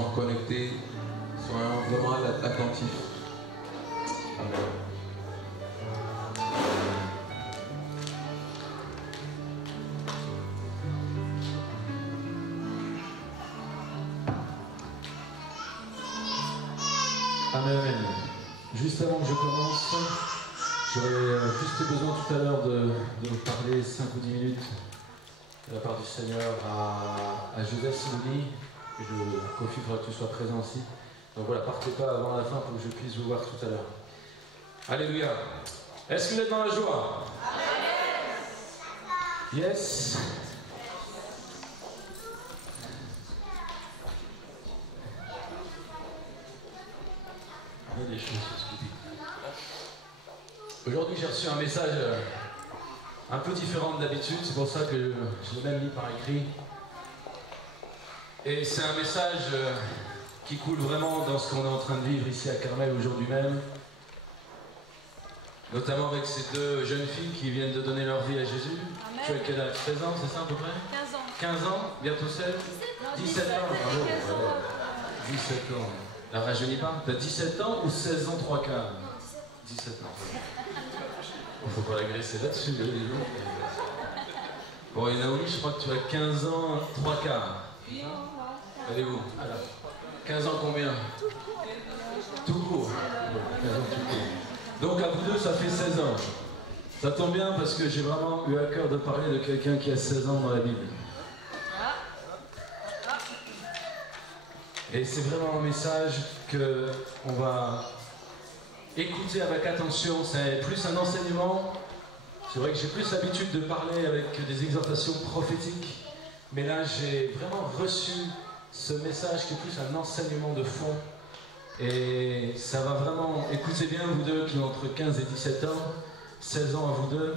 soyons connectés, soyons vraiment attentifs. Amen. Amen. Juste avant que je commence, j'aurais juste besoin tout à l'heure de vous parler 5 ou 10 minutes de la part du Seigneur à Joseph Simouni. Kofi, il faudra que tu sois présent aussi. Donc voilà, partez pas avant la fin pour que je puisse vous voir tout à l'heure. Alléluia. Est-ce que vous êtes dans la joie? Yes. Des choses aujourd'hui, j'ai reçu un message un peu différent de d'habitude, c'est pour ça que je l'ai même mis par écrit. Et c'est un message qui coule vraiment dans ce qu'on est en train de vivre ici à Carmel aujourd'hui même, notamment avec ces deux jeunes filles qui viennent de donner leur vie à Jésus. Amen. Tu as quel âge? 16 ans, c'est ça à peu près? 15 ans. 15 ans, bientôt 16? 17 ans, bravo. 17 ans. La rajeunis pas. T'as 17 ans ou 16 ans 3 quarts? 17 ans. Il faut pas l'agresser là-dessus, les gens. Bon, et Naomi, je crois que tu as 15 ans 3 quarts. Allez où? 15 ans combien? Tout court. 15 ans tout court. Donc à vous deux, ça fait 16 ans. Ça tombe bien parce que j'ai vraiment eu à cœur de parler de quelqu'un qui a 16 ans dans la Bible. Et c'est vraiment un message qu'on va écouter avec attention. C'est plus un enseignement. C'est vrai que j'ai plus l'habitude de parler avec des exhortations prophétiques. Mais là, j'ai vraiment reçu ce message qui est plus un enseignement de fond. Et ça va vraiment... Écoutez bien, vous deux qui ont entre 15 et 17 ans, 16 ans à vous deux.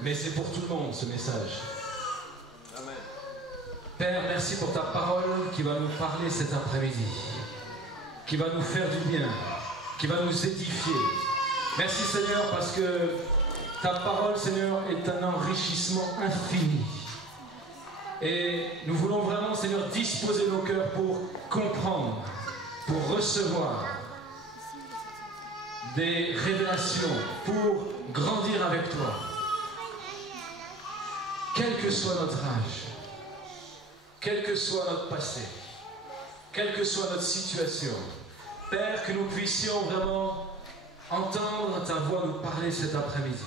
Mais c'est pour tout le monde, ce message. Amen. Père, merci pour ta parole qui va nous parler cet après-midi, qui va nous faire du bien, qui va nous édifier. Merci Seigneur parce que ta parole, Seigneur, est un enrichissement infini. Et nous voulons vraiment, Seigneur, disposer nos cœurs pour comprendre, pour recevoir des révélations, pour grandir avec toi. Quel que soit notre âge, quel que soit notre passé, quelle que soit notre situation, Père, que nous puissions vraiment entendre ta voix nous parler cet après-midi.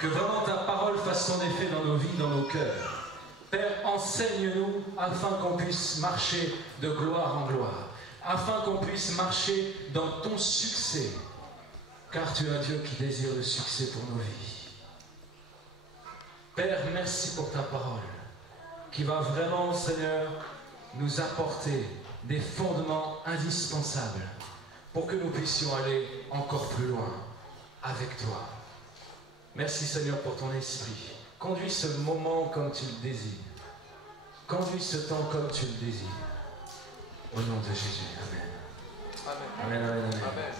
Que vraiment ta parole fasse son effet dans nos vies, dans nos cœurs. Père, enseigne-nous afin qu'on puisse marcher de gloire en gloire, afin qu'on puisse marcher dans ton succès, car tu es un Dieu qui désire le succès pour nos vies. Père, merci pour ta parole, qui va vraiment, Seigneur, nous apporter des fondements indispensables pour que nous puissions aller encore plus loin avec toi. Merci Seigneur pour ton esprit. Conduis ce moment comme tu le désires. Conduis ce temps comme tu le désires. Au nom de Jésus. Amen. Amen. Amen. Amen.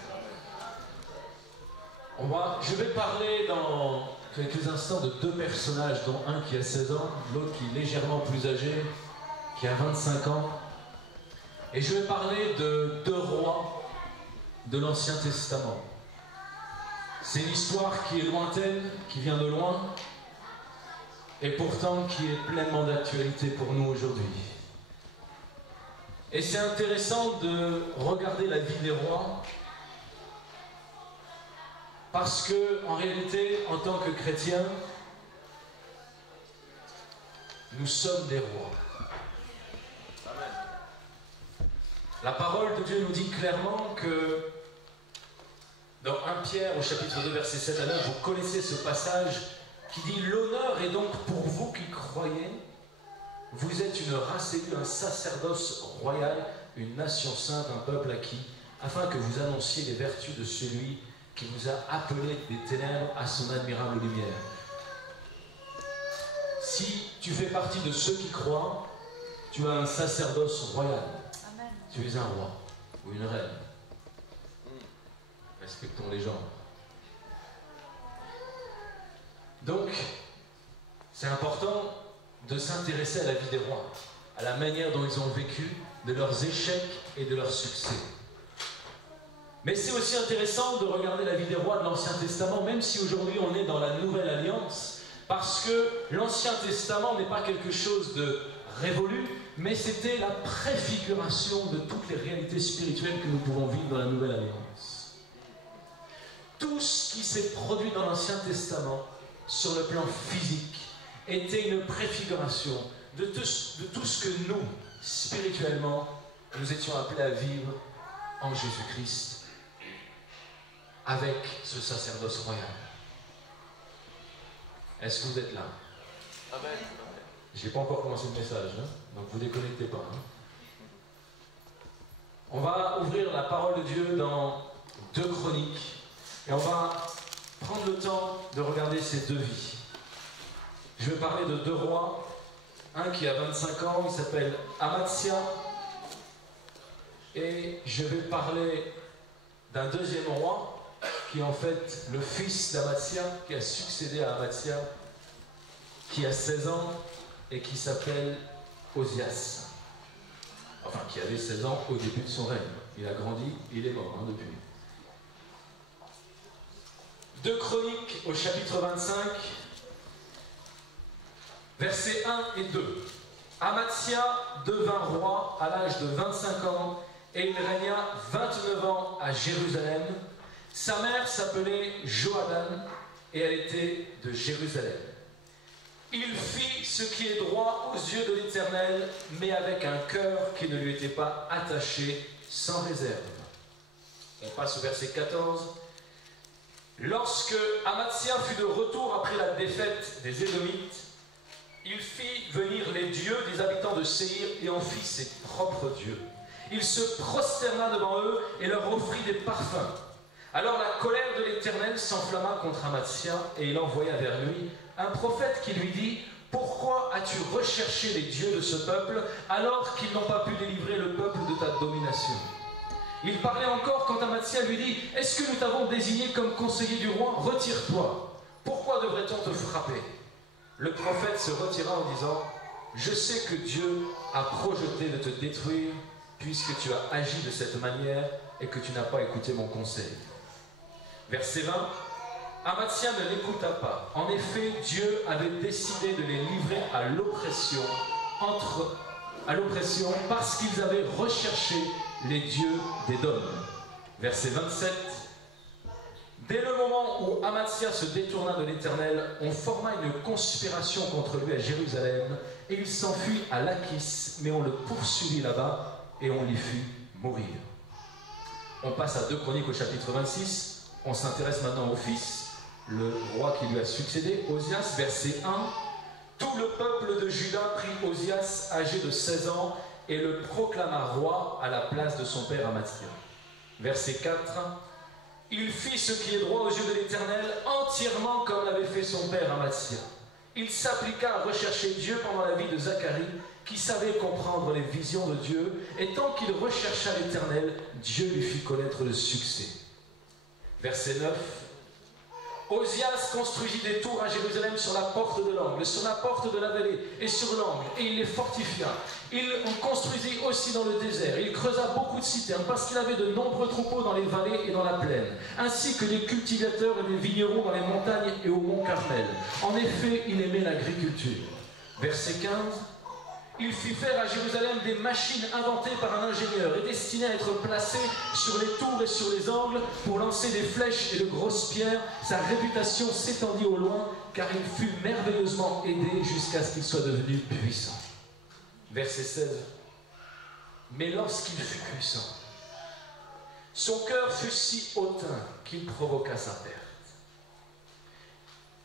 Amen. Je vais parler dans quelques instants de deux personnages, dont un qui a 16 ans, l'autre qui est légèrement plus âgé, qui a 25 ans. Et je vais parler de deux rois de l'Ancien Testament. C'est une histoire qui est lointaine, qui vient de loin, et pourtant qui est pleinement d'actualité pour nous aujourd'hui. Et c'est intéressant de regarder la vie des rois, parce que, en réalité, en tant que chrétiens, nous sommes des rois. La parole de Dieu nous dit clairement que dans 1 Pierre au chapitre 2 verset 7 à 9, vous connaissez ce passage qui dit « L'honneur est donc pour vous qui croyez, vous êtes une race élue, un sacerdoce royal, une nation sainte, un peuple acquis, afin que vous annonciez les vertus de celui qui vous a appelé des ténèbres à son admirable lumière. » Si tu fais partie de ceux qui croient, tu as un sacerdoce royal. Amen. Tu es un roi ou une reine. Respectons les gens. Donc, c'est important de s'intéresser à la vie des rois. à la manière dont ils ont vécu, de leurs échecs et de leurs succès. Mais c'est aussi intéressant de regarder la vie des rois de l'Ancien Testament, même si aujourd'hui on est dans la Nouvelle Alliance, parce que l'Ancien Testament n'est pas quelque chose de révolu, mais c'était la préfiguration de toutes les réalités spirituelles que nous pouvons vivre dans la Nouvelle Alliance. Tout ce qui s'est produit dans l'Ancien Testament, sur le plan physique, était une préfiguration de tout ce que nous, spirituellement, nous étions appelés à vivre en Jésus-Christ, avec ce sacerdoce royal. Est-ce que vous êtes là? Amen. Je n'ai pas encore commencé le message, hein, donc vous ne déconnectez pas. Hein. On va ouvrir la parole de Dieu dans 2 Chroniques, et on va prendre le temps de regarder ces 2 vies. Je vais parler de 2 rois, un qui a 25 ans, il s'appelle Amatzia, et je vais parler d'un 2e roi, qui est en fait le fils d'Amatzia, qui a succédé à Amatzia, qui a 16 ans, et qui s'appelle Osias. Enfin, qui avait 16 ans au début de son règne. Il a grandi, il est mort depuis. 2 Chroniques au chapitre 25, versets 1 et 2. Amatzia devint roi à l'âge de 25 ans et il régna 29 ans à Jérusalem. Sa mère s'appelait Johanan et elle était de Jérusalem. Il fit ce qui est droit aux yeux de l'Éternel, mais avec un cœur qui ne lui était pas attaché, sans réserve. On passe au verset 14. Lorsque Amatzia fut de retour après la défaite des Édomites, il fit venir les dieux des habitants de Séir et en fit ses propres dieux. Il se prosterna devant eux et leur offrit des parfums. Alors la colère de l'Éternel s'enflamma contre Amatzia et il envoya vers lui un prophète qui lui dit « Pourquoi as-tu recherché les dieux de ce peuple alors qu'ils n'ont pas pu délivrer le peuple de ta domination ?» Il parlait encore quand Amatzia lui dit « Est-ce que nous t'avons désigné comme conseiller du roi? Retire-toi. Pourquoi devrait-on te frapper ?» Le prophète se retira en disant « Je sais que Dieu a projeté de te détruire puisque tu as agi de cette manière et que tu n'as pas écouté mon conseil. » Verset 20. Amatzia ne l'écouta pas. En effet, Dieu avait décidé de les livrer à l'oppression parce qu'ils avaient recherché les dieux d'Édom. Verset 27. Dès le moment où Amatzia se détourna de l'Éternel, on forma une conspiration contre lui à Jérusalem, et il s'enfuit à Lachis, mais on le poursuivit là-bas, et on l'y fit mourir. On passe à 2 Chroniques au chapitre 26. On s'intéresse maintenant au fils, le roi qui lui a succédé, Osias, verset 1. Tout le peuple de Juda prit Osias, âgé de 16 ans, et le proclama roi à la place de son père Amatzia. Verset 4. Il fit ce qui est droit aux yeux de l'Éternel, entièrement comme l'avait fait son père Amatzia. Il s'appliqua à rechercher Dieu pendant la vie de Zacharie, qui savait comprendre les visions de Dieu, et tant qu'il rechercha l'Éternel, Dieu lui fit connaître le succès. Verset 9. Osias construisit des tours à Jérusalem sur la porte de l'angle, sur la porte de la vallée et sur l'angle, et il les fortifia. Il construisit aussi dans le désert. Il creusa beaucoup de citernes parce qu'il avait de nombreux troupeaux dans les vallées et dans la plaine, ainsi que des cultivateurs et des vignerons dans les montagnes et au mont Carmel. En effet, il aimait l'agriculture. Verset 15. Il fit faire à Jérusalem des machines inventées par un ingénieur et destinées à être placées sur les tours et sur les angles pour lancer des flèches et de grosses pierres. Sa réputation s'étendit au loin, car il fut merveilleusement aidé jusqu'à ce qu'il soit devenu puissant. Verset 16. Mais lorsqu'il fut puissant, son cœur fut si hautain qu'il provoqua sa perte.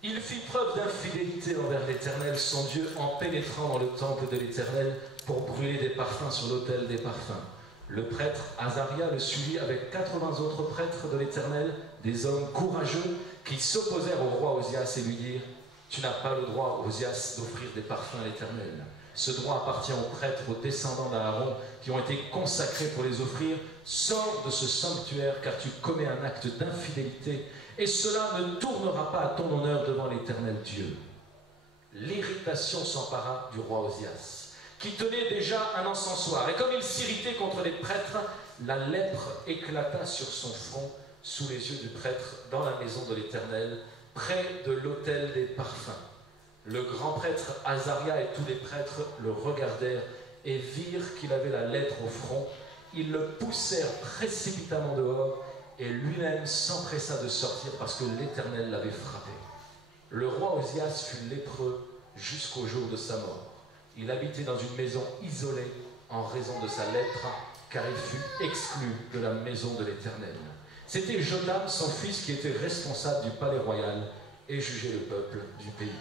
Il fit preuve d'infidélité envers l'Éternel, son Dieu, en pénétrant dans le temple de l'Éternel pour brûler des parfums sur l'autel des parfums. Le prêtre Azaria le suivit avec 80 autres prêtres de l'Éternel, des hommes courageux qui s'opposèrent au roi Osias et lui dirent « Tu n'as pas le droit, Osias, d'offrir des parfums à l'Éternel. Ce droit appartient aux prêtres, aux descendants d'Aaron, qui ont été consacrés pour les offrir. Sors de ce sanctuaire, car tu commets un acte d'infidélité, et cela ne tournera pas à ton honneur devant l'Éternel Dieu. » L'irritation s'empara du roi Osias, qui tenait déjà un encensoir. Et comme il s'irritait contre les prêtres, la lèpre éclata sur son front sous les yeux du prêtre dans la maison de l'Éternel, près de l'autel des parfums. Le grand prêtre Azaria et tous les prêtres le regardèrent et virent qu'il avait la lèpre au front. Ils le poussèrent précipitamment dehors et lui-même s'empressa de sortir parce que l'Éternel l'avait frappé. Le roi Osias fut lépreux jusqu'au jour de sa mort. Il habitait dans une maison isolée en raison de sa lèpre, car il fut exclu de la maison de l'Éternel. C'était Jotham, son fils, qui était responsable du palais royal et jugeait le peuple du pays.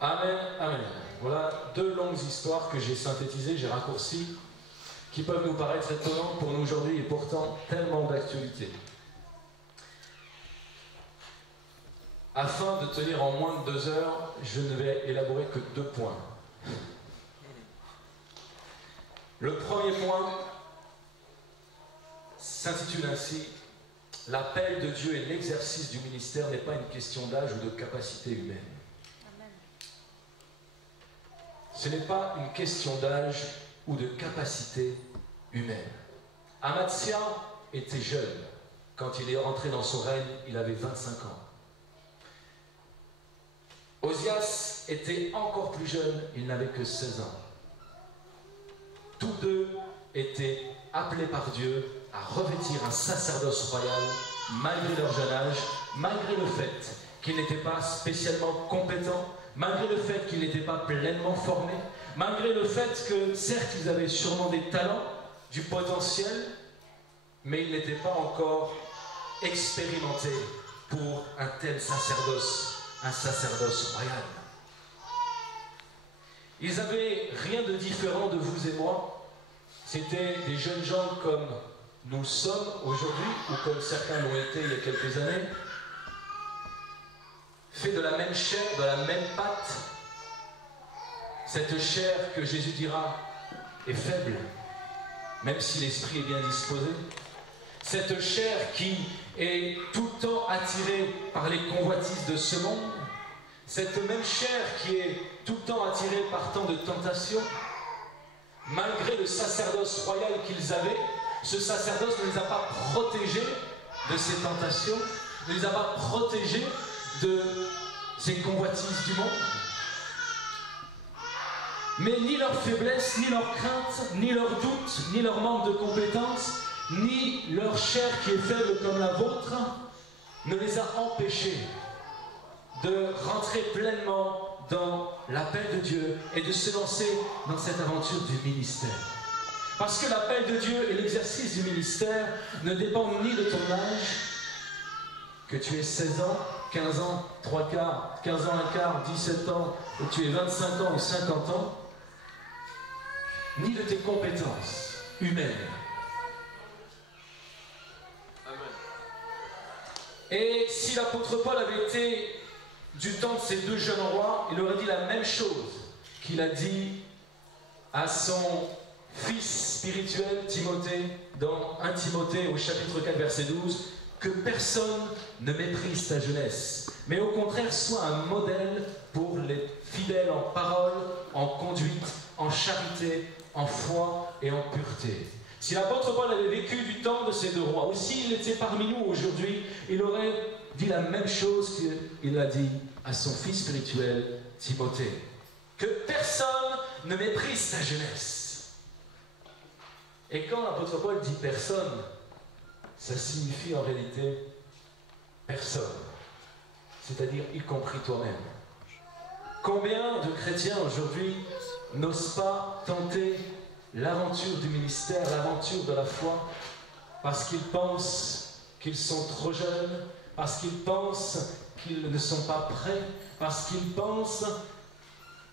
Amen, amen. Voilà 2 longues histoires que j'ai synthétisées, j'ai raccourcies, qui peuvent nous paraître étonnantes pour nous aujourd'hui et pourtant tellement d'actualité. Afin de tenir en moins de 2 heures, je ne vais élaborer que 2 points. Le premier point s'intitule ainsi « L'appel de Dieu et l'exercice du ministère n'est pas une question d'âge ou de capacité humaine. » Ce n'est pas une question d'âge ou de capacité humaine. Amatsia était jeune. Quand il est rentré dans son règne, il avait 25 ans. Osias était encore plus jeune, il n'avait que 16 ans. Tous deux étaient appelés par Dieu à revêtir un sacerdoce royal malgré leur jeune âge, malgré le fait qu'ils n'étaient pas spécialement compétents, malgré le fait qu'ils n'étaient pas pleinement formés, malgré le fait que certes ils avaient sûrement des talents, du potentiel, mais ils n'étaient pas encore expérimentés pour un tel sacerdoce, un sacerdoce royal. Ils n'avaient rien de différent de vous et moi. C'était des jeunes gens comme nous le sommes aujourd'hui, ou comme certains l'ont été il y a quelques années, faits de la même chair, de la même pâte. Cette chair que Jésus dira est faible, même si l'esprit est bien disposé. Cette chair qui est tout le temps attirée par les convoitises de ce monde. Cette même chair qui est tout le temps attirée par tant de tentations. Malgré le sacerdoce royal qu'ils avaient, ce sacerdoce ne les a pas protégés de ces tentations, ne les a pas protégés de ces convoitises du monde. Mais ni leur faiblesse, ni leur crainte, ni leur doute, ni leur manque de compétences, ni leur chair qui est faible comme la vôtre, ne les a empêchés de rentrer pleinement dans l'appel de Dieu et de se lancer dans cette aventure du ministère. Parce que l'appel de Dieu et l'exercice du ministère ne dépendent ni de ton âge, que tu aies 16 ans, 15 ans, 3 quarts, 15 ans, 1 quart, 17 ans, ou que tu aies 25 ans ou 50 ans, ni de tes compétences humaines. Amen. Et si l'apôtre Paul avait été du temps de ces 2 jeunes rois, il aurait dit la même chose qu'il a dit à son fils spirituel Timothée dans 1 Timothée au chapitre 4 verset 12, que personne ne méprise ta jeunesse, mais au contraire sois un modèle pour les fidèles en parole, en conduite, en charité, en foi et en pureté. Si l'apôtre Paul avait vécu du temps de ces 2 rois, ou s'il était parmi nous aujourd'hui, il aurait dit la même chose qu'il a dit à son fils spirituel Timothée. Que personne ne méprise sa jeunesse. Et quand l'apôtre Paul dit personne, ça signifie en réalité personne. C'est-à-dire y compris toi-même. Combien de chrétiens aujourd'hui n'osent pas tenter l'aventure du ministère, l'aventure de la foi, parce qu'ils pensent qu'ils sont trop jeunes, parce qu'ils pensent qu'ils ne sont pas prêts, parce qu'ils pensent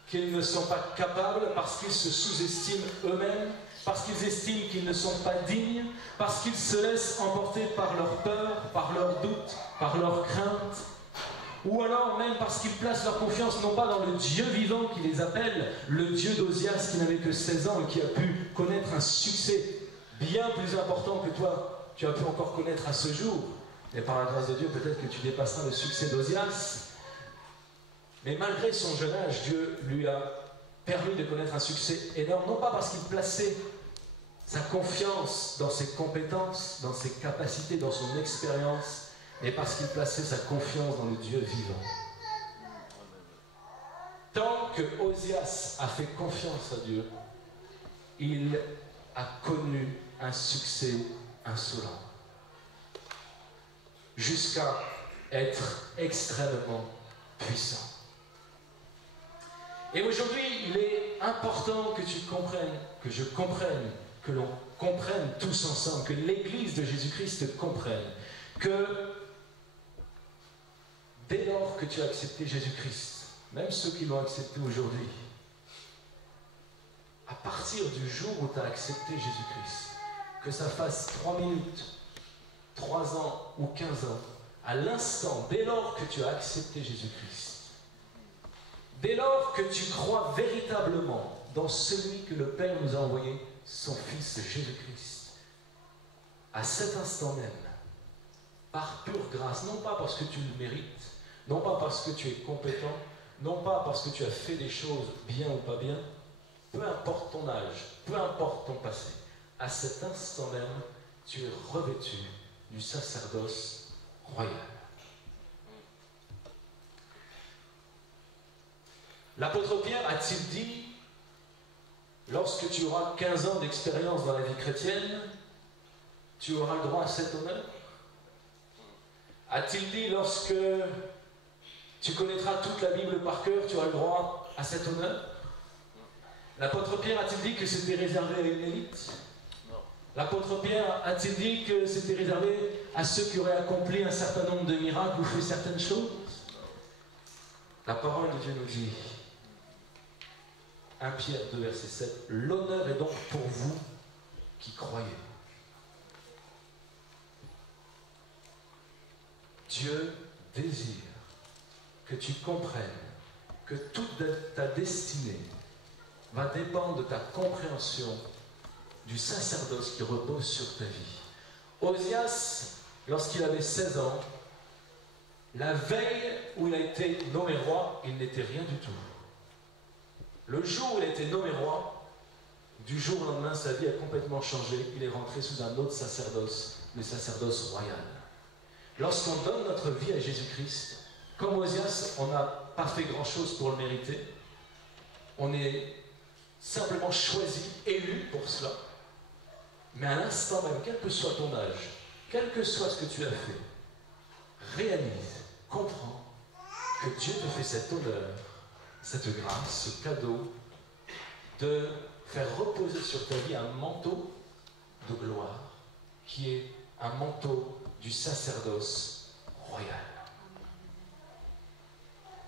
qu'ils ne sont pas capables, parce qu'ils se sous-estiment eux-mêmes, parce qu'ils estiment qu'ils ne sont pas dignes, parce qu'ils se laissent emporter par leur peur, par leurs doutes, par leurs craintes, ou alors même parce qu'ils placent leur confiance non pas dans le Dieu vivant qui les appelle, le Dieu d'Osias qui n'avait que 16 ans et qui a pu connaître un succès bien plus important que toi, tu as pu encore connaître à ce jour. Et par la grâce de Dieu, peut-être que tu dépasseras le succès d'Osias. Mais malgré son jeune âge, Dieu lui a permis de connaître un succès énorme, non pas parce qu'il plaçait sa confiance dans ses compétences, dans ses capacités, dans son expérience, mais parce qu'il plaçait sa confiance dans le Dieu vivant. Tant que Osias a fait confiance à Dieu, il a connu un succès insolent, jusqu'à être extrêmement puissant. Et aujourd'hui, il est important que tu comprennes, que je comprenne, que l'on comprenne tous ensemble, que l'Église de Jésus-Christ comprenne, que dès lors que tu as accepté Jésus-Christ, même ceux qui l'ont accepté aujourd'hui, à partir du jour où tu as accepté Jésus-Christ, que ça fasse 3 minutes, 3 ans ou 15 ans, à l'instant, dès lors que tu as accepté Jésus-Christ, dès lors que tu crois véritablement dans celui que le Père nous a envoyé, son Fils Jésus-Christ, à cet instant même, par pure grâce, non pas parce que tu le mérites, non pas parce que tu es compétent, non pas parce que tu as fait des choses bien ou pas bien, peu importe ton âge, peu importe ton passé, à cet instant même, tu es revêtu du sacerdoce royal. L'apôtre Pierre a-t-il dit, lorsque tu auras 15 ans d'expérience dans la vie chrétienne, tu auras le droit à cet honneur? A-t-il dit, lorsque tu connaîtras toute la Bible par cœur, tu auras le droit à cet honneur? L'apôtre Pierre a-t-il dit que c'était réservé à une élite? L'apôtre Pierre a-t-il dit que c'était réservé à ceux qui auraient accompli un certain nombre de miracles ou fait certaines choses? La parole de Dieu nous dit, 1 Pierre 2, verset 7, « L'honneur est donc pour vous qui croyez. » Dieu désire que tu comprennes que toute ta destinée va dépendre de ta compréhension du sacerdoce qui repose sur ta vie. Osias, lorsqu'il avait 16 ans, la veille où il a été nommé roi, il n'était rien du tout. Le jour où il a été nommé roi, du jour au lendemain, sa vie a complètement changé. Il est rentré sous un autre sacerdoce, le sacerdoce royal. Lorsqu'on donne notre vie à Jésus-Christ, comme Osias, on n'a pas fait grand-chose pour le mériter. On est simplement choisi, élu pour cela. Mais à l'instant même, quel que soit ton âge, quel que soit ce que tu as fait, réalise, comprends que Dieu te fait cet honneur, cette grâce, ce cadeau de faire reposer sur ta vie un manteau de gloire qui est un manteau du sacerdoce royal.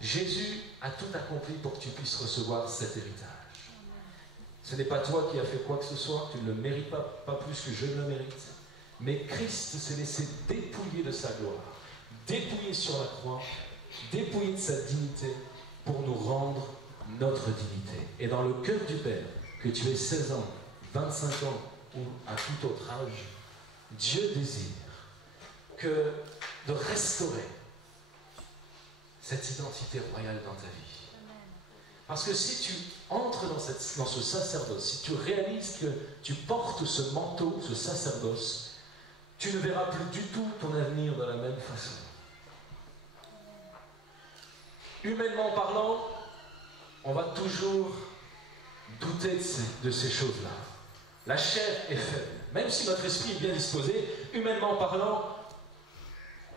Jésus a tout accompli pour que tu puisses recevoir cet héritage. Ce n'est pas toi qui as fait quoi que ce soit, tu ne le mérites pas plus que je ne le mérite. Mais Christ s'est laissé dépouiller de sa gloire, dépouiller sur la croix, dépouiller de sa dignité pour nous rendre notre dignité. Et dans le cœur du Père, que tu aies 16 ans, 25 ans ou à tout autre âge, Dieu désire de restaurer cette identité royale dans ta vie. Parce que si tu entres dans ce sacerdoce, si tu réalises que tu portes ce manteau, ce sacerdoce, tu ne verras plus du tout ton avenir de la même façon. Humainement parlant, on va toujours douter de ces choses-là. La chair est faible. Même si notre esprit est bien disposé, humainement parlant,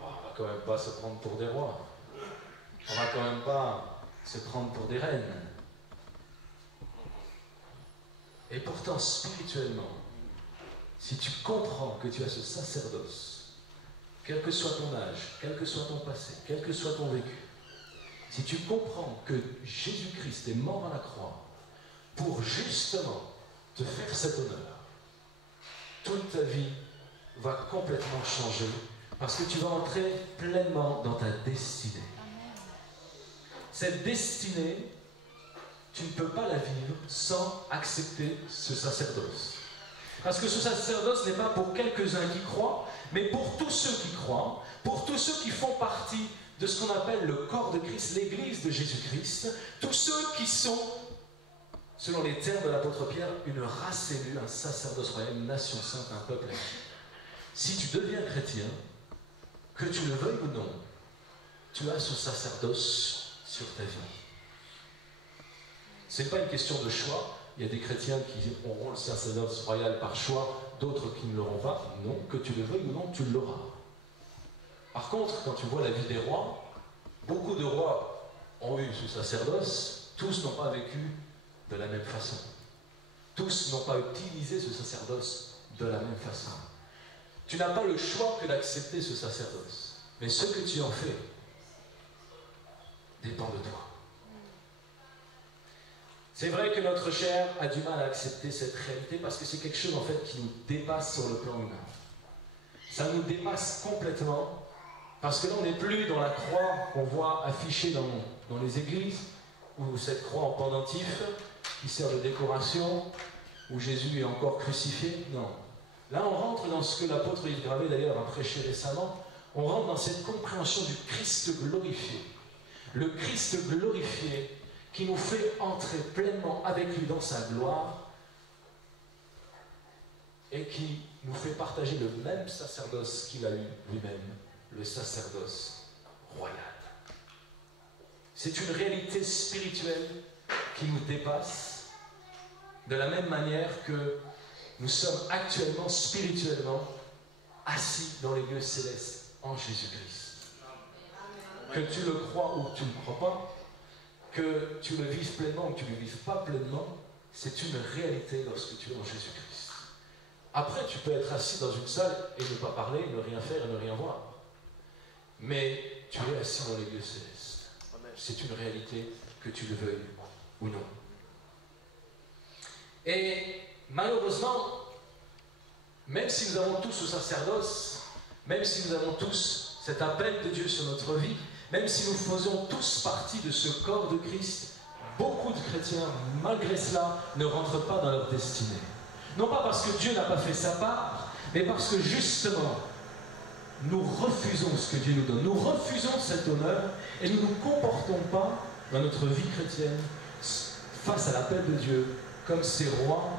on ne va quand même pas se prendre pour des rois. On ne va quand même pas se prendre pour des reines. Et pourtant, spirituellement, si tu comprends que tu as ce sacerdoce, quel que soit ton âge, quel que soit ton passé, quel que soit ton vécu, si tu comprends que Jésus-Christ est mort à la croix pour justement te faire cet honneur, toute ta vie va complètement changer parce que tu vas entrer pleinement dans ta destinée. Cette destinée, tu ne peux pas la vivre sans accepter ce sacerdoce. Parce que ce sacerdoce n'est pas pour quelques-uns qui croient, mais pour tous ceux qui croient, pour tous ceux qui font partie de ce qu'on appelle le corps de Christ, l'Église de Jésus-Christ, tous ceux qui sont selon les termes de l'apôtre Pierre, une race élue, un sacerdoce royal, une nation sainte, un peuple acquis. Si tu deviens chrétien, que tu le veuilles ou non, tu as ce sacerdoce sur ta vie. Ce n'est pas une question de choix. Il y a des chrétiens qui auront le sacerdoce royal par choix, d'autres qui ne l'auront pas. Non, que tu le veuilles ou non, tu l'auras. Par contre, quand tu vois la vie des rois, beaucoup de rois ont eu ce sacerdoce, tous n'ont pas vécu de la même façon. Tous n'ont pas utilisé ce sacerdoce de la même façon. Tu n'as pas le choix que d'accepter ce sacerdoce. Mais ce que tu en fais dépend de toi. C'est vrai que notre chair a du mal à accepter cette réalité parce que c'est quelque chose en fait qui nous dépasse sur le plan humain. Ça nous dépasse complètement parce que là on n'est plus dans la croix qu'on voit affichée dans les églises ou cette croix en pendentif qui sert de décoration où Jésus est encore crucifié. Non. Là on rentre dans ce que l'apôtre Yves Gravé d'ailleurs a prêché récemment. On rentre dans cette compréhension du Christ glorifié. Le Christ glorifié qui nous fait entrer pleinement avec lui dans sa gloire et qui nous fait partager le même sacerdoce qu'il a eu lui-même, le sacerdoce royal. C'est une réalité spirituelle qui nous dépasse de la même manière que nous sommes actuellement spirituellement assis dans les lieux célestes en Jésus-Christ. Que tu le crois ou que tu ne le crois pas, que tu le vives pleinement ou que tu ne le vives pas pleinement, c'est une réalité lorsque tu es en Jésus-Christ. Après, tu peux être assis dans une salle et ne pas parler, ne rien faire et ne rien voir. Mais tu es assis dans les lieux célestes. C'est une réalité que tu le veuilles ou non. Et malheureusement, même si nous avons tous ce sacerdoce, même si nous avons tous cet appel de Dieu sur notre vie, même si nous faisons tous partie de ce corps de Christ, beaucoup de chrétiens, malgré cela, ne rentrent pas dans leur destinée. Non pas parce que Dieu n'a pas fait sa part, mais parce que justement, nous refusons ce que Dieu nous donne. Nous refusons cet honneur et nous ne nous comportons pas dans notre vie chrétienne face à l'appel de Dieu comme ces rois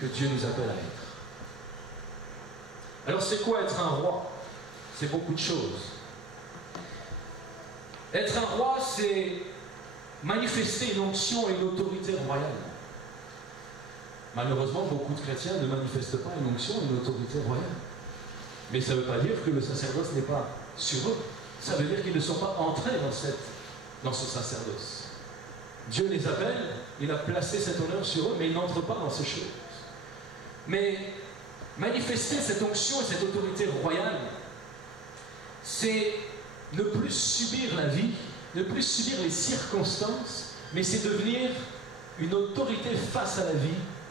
que Dieu nous appelle à être. Alors c'est quoi être un roi? C'est beaucoup de choses. Être un roi, c'est manifester une onction et une autorité royale. Malheureusement, beaucoup de chrétiens ne manifestent pas une onction et une autorité royale. Mais ça ne veut pas dire que le sacerdoce n'est pas sur eux. Ça veut dire qu'ils ne sont pas entrés dans ce sacerdoce. Dieu les appelle, il a placé cet honneur sur eux, mais ils n'entrent pas dans ces choses. Mais manifester cette onction et cette autorité royale, c'est ne plus subir la vie, ne plus subir les circonstances, mais c'est devenir une autorité face à la vie,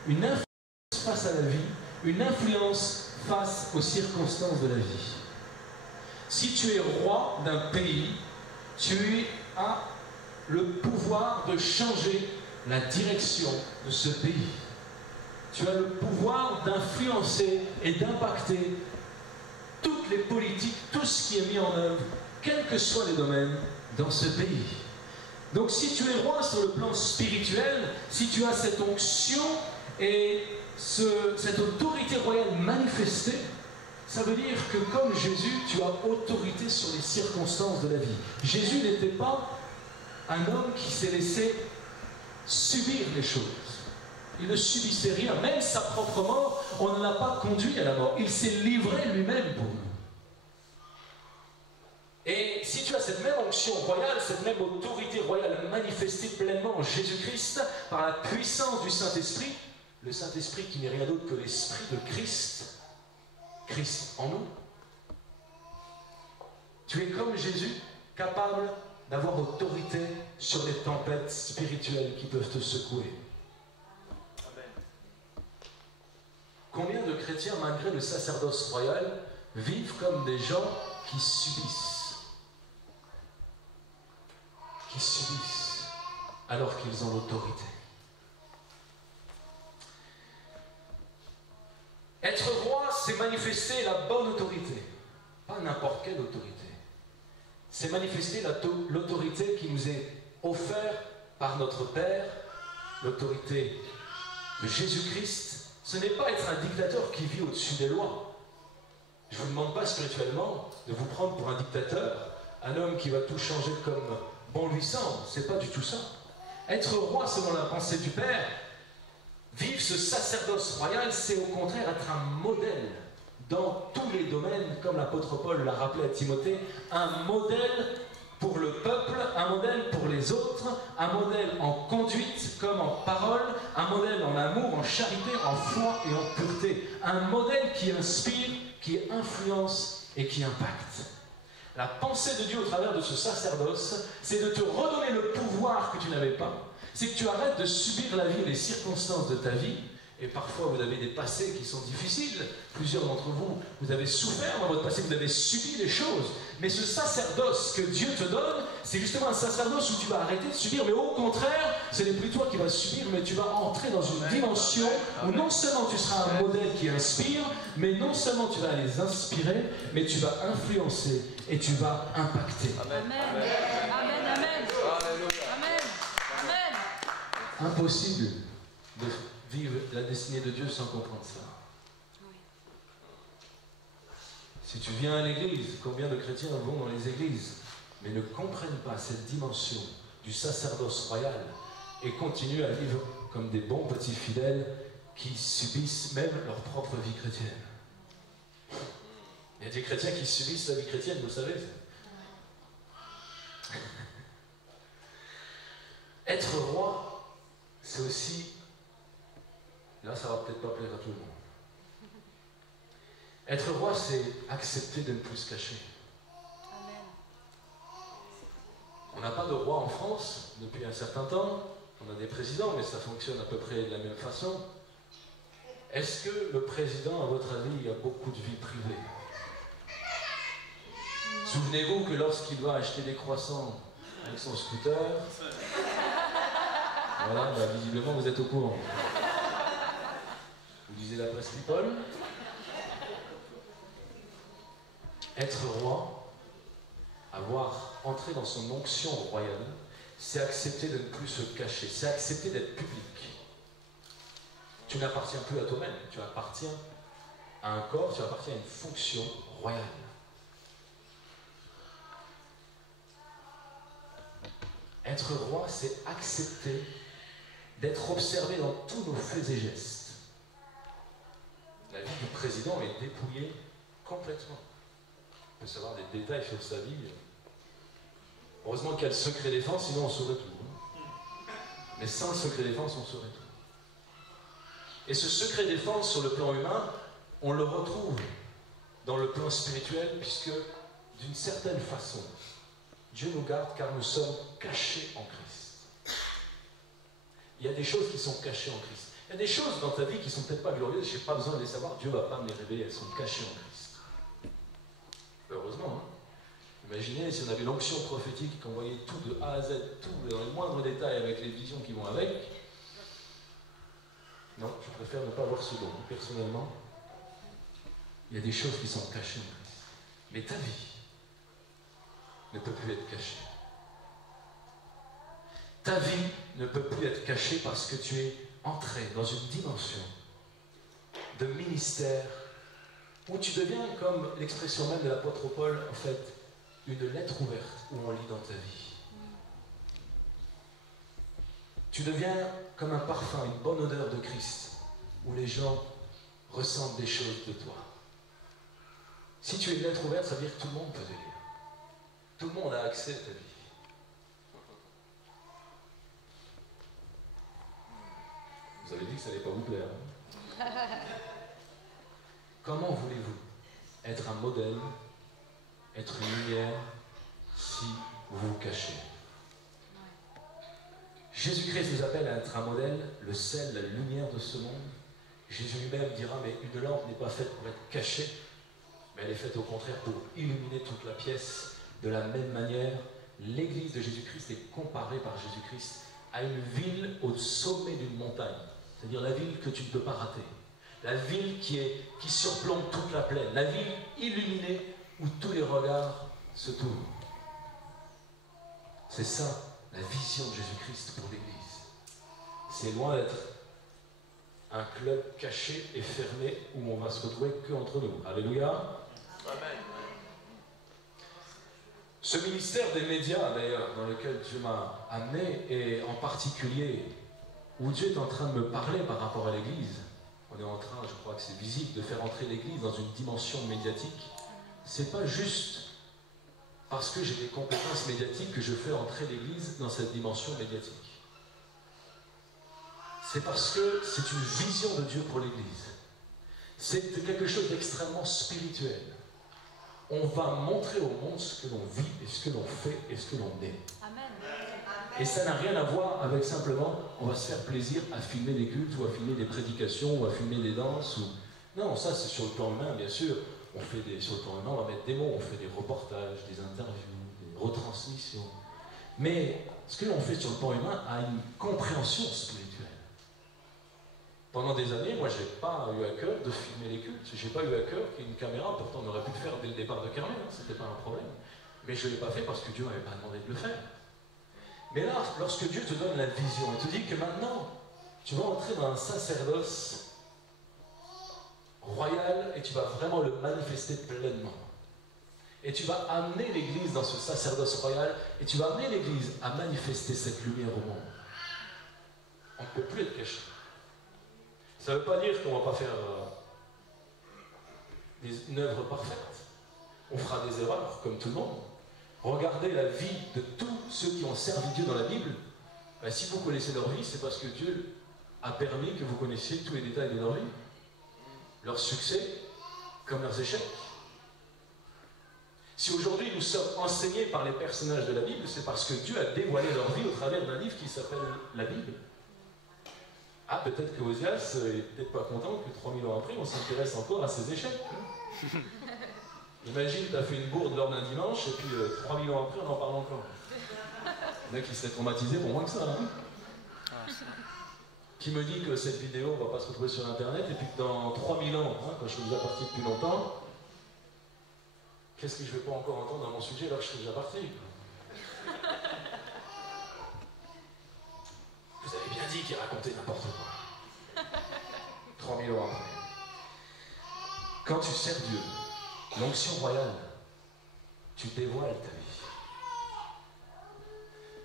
une influence face à la vie, une influence face aux circonstances de la vie. Si tu es roi d'un pays, tu as le pouvoir de changer la direction de ce pays. Tu as le pouvoir d'influencer et d'impacter toutes les politiques, tout ce qui est mis en œuvre, quels que soient les domaines, dans ce pays. Donc si tu es roi sur le plan spirituel, si tu as cette onction et cette autorité royale manifestée, ça veut dire que comme Jésus, tu as autorité sur les circonstances de la vie. Jésus n'était pas un homme qui s'est laissé subir les choses. Il ne subissait rien, même sa propre mort, on ne l'a pas conduit à la mort. Il s'est livré lui-même pour nous. Et si tu as cette même onction royale, cette même autorité royale manifestée pleinement en Jésus-Christ, par la puissance du Saint-Esprit, le Saint-Esprit qui n'est rien d'autre que l'Esprit de Christ, Christ en nous, tu es comme Jésus, capable d'avoir autorité sur les tempêtes spirituelles qui peuvent te secouer. Amen. Combien de chrétiens, malgré le sacerdoce royal, vivent comme des gens qui subissent alors qu'ils ont l'autorité. Être roi, c'est manifester la bonne autorité, pas n'importe quelle autorité. C'est manifester l'autorité qui nous est offerte par notre Père l'autorité de Jésus-Christ, ce n'est pas être un dictateur qui vit au-dessus des lois. Je ne vous demande pas spirituellement de vous prendre pour un dictateur, un homme qui va tout changer comme bon lui semble. C'est pas du tout ça. Être roi selon la pensée du Père, vivre ce sacerdoce royal, c'est au contraire être un modèle dans tous les domaines, comme l'apôtre Paul l'a rappelé à Timothée, un modèle pour le peuple, un modèle pour les autres, un modèle en conduite comme en parole, un modèle en amour, en charité, en foi et en pureté, un modèle qui inspire, qui influence et qui impacte. La pensée de Dieu au travers de ce sacerdoce, c'est de te redonner le pouvoir que tu n'avais pas. C'est que tu arrêtes de subir la vie et les circonstances de ta vie. Et parfois, vous avez des passés qui sont difficiles. Plusieurs d'entre vous, vous avez souffert dans votre passé, vous avez subi des choses. Mais ce sacerdoce que Dieu te donne, c'est justement un sacerdoce où tu vas arrêter de subir. Mais au contraire, ce n'est plus toi qui vas subir, mais tu vas entrer dans une dimension où non seulement tu seras un modèle qui inspire, mais non seulement tu vas les inspirer, mais tu vas influencer et tu vas impacter. Amen. Amen. Amen. Amen. Amen. Amen. Impossible de vivre la destinée de Dieu sans comprendre ça. Oui. Si tu viens à l'église, combien de chrétiens vont dans les églises, mais ne comprennent pas cette dimension du sacerdoce royal et continuent à vivre comme des bons petits fidèles qui subissent même leur propre vie chrétienne. Il y a des chrétiens qui subissent la vie chrétienne, vous le savez. Être roi, c'est aussi... Là, ça va peut-être pas plaire à tout le monde. Être roi, c'est accepter de ne plus se cacher. Amen. On n'a pas de roi en France depuis un certain temps. On a des présidents, mais ça fonctionne à peu près de la même façon. Est-ce que le président, à votre avis, a beaucoup de vie privée? Souvenez-vous que lorsqu'il va acheter des croissants avec son scooter, voilà, bah, visiblement vous êtes au courant. Vous lisez la presse People. Être roi, avoir entré dans son onction royale, c'est accepter de ne plus se cacher, c'est accepter d'être public. Tu n'appartiens plus à toi-même, tu appartiens à un corps, tu appartiens à une fonction royale. Être roi, c'est accepter d'être observé dans tous nos faits et gestes. La vie du président est dépouillée complètement. On peut savoir des détails sur sa vie. Heureusement qu'il y a le secret défense, sinon on saurait tout. Mais sans le secret défense, on saurait tout. Et ce secret défense sur le plan humain, on le retrouve dans le plan spirituel, puisque d'une certaine façon, Dieu nous garde car nous sommes cachés en Christ. Il y a des choses qui sont cachées en Christ. Il y a des choses dans ta vie qui ne sont peut-être pas glorieuses, je n'ai pas besoin de les savoir, Dieu ne va pas me les révéler, elles sont cachées en Christ. Heureusement, hein. Imaginez si on avait l'onction prophétique, qu'on voyait tout de A à Z, tout dans les moindres détails avec les visions qui vont avec. Non, je préfère ne pas voir ce don. Personnellement, il y a des choses qui sont cachées en Christ. Mais ta vie ne peut plus être cachée. Ta vie ne peut plus être cachée parce que tu es entré dans une dimension de ministère où tu deviens, comme l'expression même de l'apôtre Paul, en fait, une lettre ouverte où on lit dans ta vie. Tu deviens comme un parfum, une bonne odeur de Christ, où les gens ressentent des choses de toi. Si tu es une lettre ouverte, ça veut dire que tout le monde peut te lire. Tout le monde a accès à ta vie. Vous avez dit que ça n'allait pas vous plaire. Hein? Comment voulez-vous être un modèle, être une lumière, si vous vous cachez? Jésus-Christ nous appelle à être un modèle, le sel, la lumière de ce monde. Jésus lui-même dira, mais une lampe n'est pas faite pour être cachée, mais elle est faite au contraire pour illuminer toute la pièce. De la même manière, l'église de Jésus-Christ est comparée par Jésus-Christ à une ville au sommet d'une montagne. C'est-à-dire la ville que tu ne peux pas rater. La ville qui surplombe toute la plaine. La ville illuminée où tous les regards se tournent. C'est ça, la vision de Jésus-Christ pour l'église. C'est loin d'être un club caché et fermé où on va se retrouver que entre nous. Alléluia. Amen. Ce ministère des médias, d'ailleurs, dans lequel Dieu m'a amené, et en particulier où Dieu est en train de me parler par rapport à l'Église, on est en train, je crois que c'est visible, de faire entrer l'Église dans une dimension médiatique. C'est pas juste parce que j'ai des compétences médiatiques que je fais entrer l'Église dans cette dimension médiatique. C'est parce que c'est une vision de Dieu pour l'Église. C'est quelque chose d'extrêmement spirituel. On va montrer au monde ce que l'on vit et ce que l'on fait et ce que l'on est. Amen. Et ça n'a rien à voir avec simplement on va se faire plaisir à filmer des cultes ou à filmer des prédications ou à filmer des danses. Non, ça c'est sur le plan humain, bien sûr. Sur le plan humain, on va mettre des mots, on fait des reportages, des interviews, des retransmissions. Mais ce que l'on fait sur le plan humain a une compréhension spirituelle. Pendant des années, moi, je n'ai pas eu à cœur de filmer les cultes. Je n'ai pas eu à cœur qu'il y ait une caméra. Pourtant, on aurait pu le faire dès le départ de Carmel, hein, ce n'était pas un problème. Mais je ne l'ai pas fait parce que Dieu ne m'avait pas demandé de le faire. Mais là, lorsque Dieu te donne la vision et te dit que maintenant, tu vas entrer dans un sacerdoce royal et tu vas vraiment le manifester pleinement. Et tu vas amener l'Église dans ce sacerdoce royal et tu vas amener l'Église à manifester cette lumière au monde. On ne peut plus être caché. Ça ne veut pas dire qu'on ne va pas faire une œuvre parfaite. On fera des erreurs, comme tout le monde. Regardez la vie de tous ceux qui ont servi Dieu dans la Bible. Ben, si vous connaissez leur vie, c'est parce que Dieu a permis que vous connaissiez tous les détails de leur vie. Leurs succès, comme leurs échecs. Si aujourd'hui nous sommes enseignés par les personnages de la Bible, c'est parce que Dieu a dévoilé leur vie au travers d'un livre qui s'appelle la Bible. Ah, peut-être que Osias est peut-être pas content que 3000 ans après, on s'intéresse encore à ses échecs. Hein. Imagine, tu as fait une bourde lors d'un dimanche, et puis 3000 ans après, on en parle encore. Il y en a qui seraient traumatisés pour moins que ça. Hein. Qui me dit que cette vidéo ne va pas se retrouver sur Internet, et puis que dans 3000 ans, hein, quand je suis déjà parti depuis longtemps, qu'est-ce que je ne vais pas encore entendre dans mon sujet alors que je suis déjà parti? Vous avez bien dit qu'il racontait n'importe quoi. 3000 ans après. Quand tu sers Dieu, l'onction royale, tu dévoiles ta vie.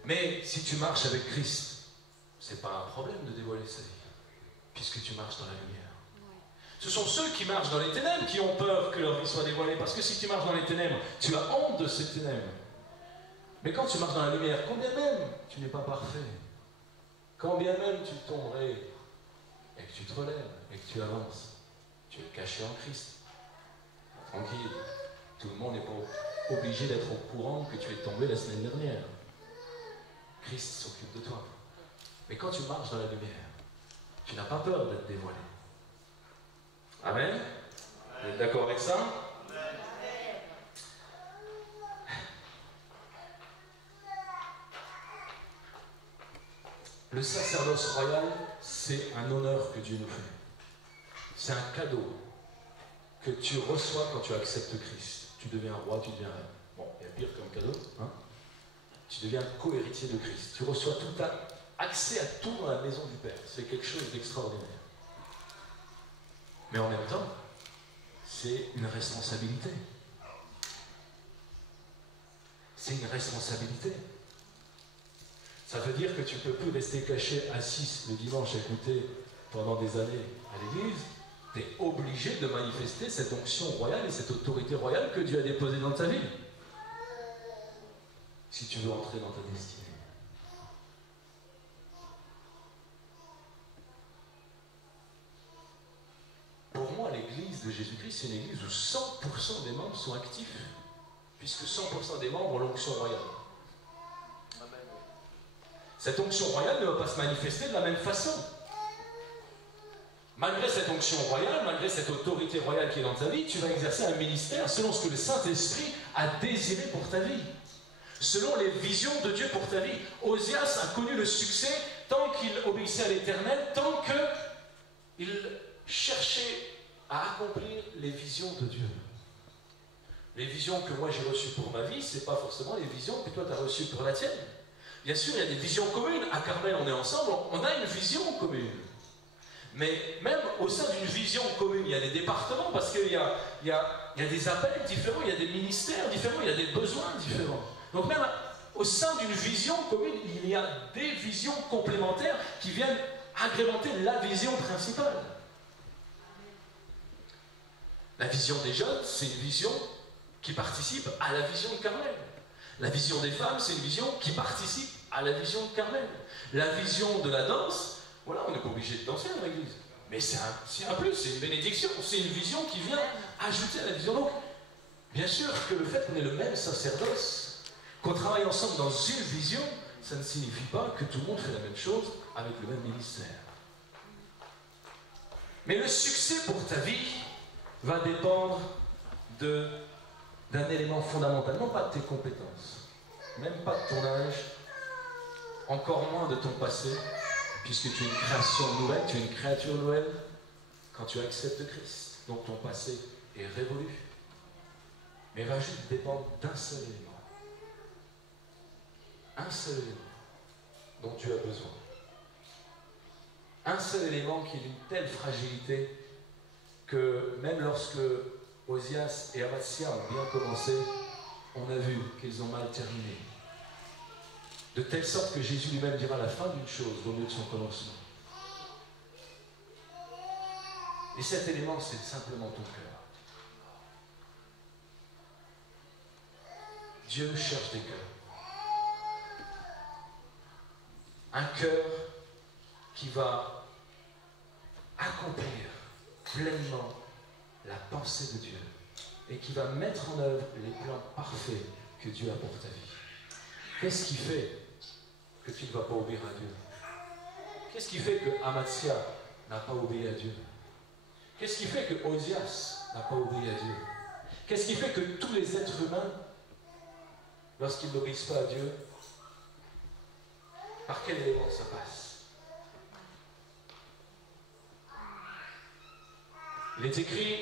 Mais si tu marches avec Christ, c'est pas un problème de dévoiler sa vie, puisque tu marches dans la lumière. Ce sont ceux qui marchent dans les ténèbres qui ont peur que leur vie soit dévoilée, parce que si tu marches dans les ténèbres, tu as honte de ces ténèbres. Mais quand tu marches dans la lumière, combien même tu n'es pas parfait, quand bien même tu tomberais, et que tu te relèves, et que tu avances, tu es caché en Christ. Tranquille, tout le monde n'est pas obligé d'être au courant que tu es tombé la semaine dernière. Christ s'occupe de toi. Mais quand tu marches dans la lumière, tu n'as pas peur d'être dévoilé. Amen. Vous êtes d'accord avec ça? Le sacerdoce royal, c'est un honneur que Dieu nous fait. C'est un cadeau que tu reçois quand tu acceptes Christ. Tu deviens roi, tu deviens reine. Bon, il y a pire comme cadeau. Hein? Tu deviens co-héritier de Christ. Tu reçois tout accès à tout dans la maison du Père. C'est quelque chose d'extraordinaire. Mais en même temps, c'est une responsabilité. C'est une responsabilité. Ça veut dire que tu ne peux plus rester caché assis le dimanche à écouter pendant des années à l'église. Tu es obligé de manifester cette onction royale et cette autorité royale que Dieu a déposée dans ta vie. Si tu veux entrer dans ta destinée. Pour moi, l'église de Jésus-Christ, c'est une église où 100% des membres sont actifs. Puisque 100% des membres ont l'onction royale. Cette onction royale ne va pas se manifester de la même façon. Malgré cette onction royale, malgré cette autorité royale qui est dans ta vie, tu vas exercer un ministère selon ce que le Saint-Esprit a désiré pour ta vie. Selon les visions de Dieu pour ta vie. Osias a connu le succès tant qu'il obéissait à l'Éternel, tant qu'il cherchait à accomplir les visions de Dieu. Les visions que moi j'ai reçues pour ma vie, ce n'est pas forcément les visions que toi tu as reçues pour la tienne. Bien sûr, il y a des visions communes. À Carmel, on est ensemble, on a une vision commune. Mais même au sein d'une vision commune, il y a des départements parce qu'il y a des appels différents, il y a des ministères différents, il y a des besoins différents. Donc même au sein d'une vision commune, il y a des visions complémentaires qui viennent agrémenter la vision principale. La vision des jeunes, c'est une vision qui participe à la vision de Carmel. La vision des femmes, c'est une vision qui participe à la vision de Carmel. La vision de la danse, voilà, on n'est pas obligé de danser dans l'église. Mais c'est un plus, c'est une bénédiction, c'est une vision qui vient ajouter à la vision. Donc, bien sûr que le fait qu'on ait le même sacerdoce, qu'on travaille ensemble dans une vision, ça ne signifie pas que tout le monde fait la même chose avec le même ministère. Mais le succès pour ta vie va dépendre d'un élément fondamental, non pas de tes compétences, même pas de ton âge, encore moins de ton passé, puisque tu es une création nouvelle, tu es une créature nouvelle quand tu acceptes Christ. Donc ton passé est révolu, mais va juste dépendre d'un seul élément. Un seul élément dont tu as besoin. Un seul élément qui est d'une telle fragilité que même lorsque Osias et Amatzia ont bien commencé, on a vu qu'ils ont mal terminé. De telle sorte que Jésus lui-même dira la fin d'une chose au lieu de son commencement. Et cet élément, c'est simplement ton cœur. Dieu cherche des cœurs. Un cœur qui va accomplir pleinement la pensée de Dieu et qui va mettre en œuvre les plans parfaits que Dieu a pour ta vie. Qu'est-ce qui fait que tu ne vas pas obéir à Dieu? Qu'est-ce qui fait que Amatzia n'a pas obéi à Dieu? Qu'est-ce qui fait que Osias n'a pas obéi à Dieu? Qu'est-ce qui fait que tous les êtres humains, lorsqu'ils n'obéissent pas à Dieu, par quel élément ça passe? Il est écrit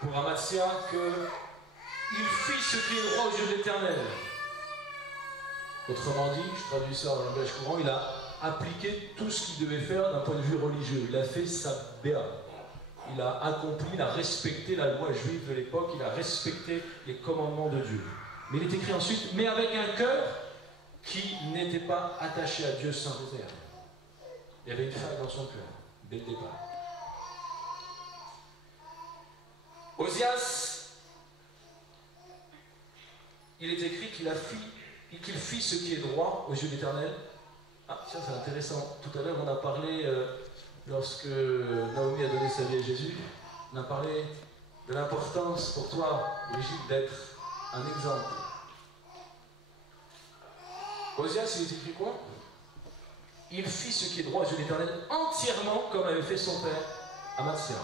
pour Amatzia qu'il fit ce qui est droit aux yeux de l'Éternel. Autrement dit, je traduis ça en langage courant, il a appliqué tout ce qu'il devait faire d'un point de vue religieux. Il a fait sa béa. Il a accompli, il a respecté la loi juive de l'époque, il a respecté les commandements de Dieu. Mais il est écrit ensuite, mais avec un cœur qui n'était pas attaché à Dieu sans réserve. Il y avait une faille dans son cœur, dès le départ. Osias, il est écrit qu'il fit ce qui est droit aux yeux de l'Éternel. Ah, tiens, c'est intéressant. Tout à l'heure, on a parlé, lorsque Naomi a donné sa vie à Jésus, on a parlé de l'importance pour toi, Brigitte, d'être un exemple. Osias, il est écrit quoi? Il fit ce qui est droit aux yeux de l'Éternel entièrement comme avait fait son père Amatzia.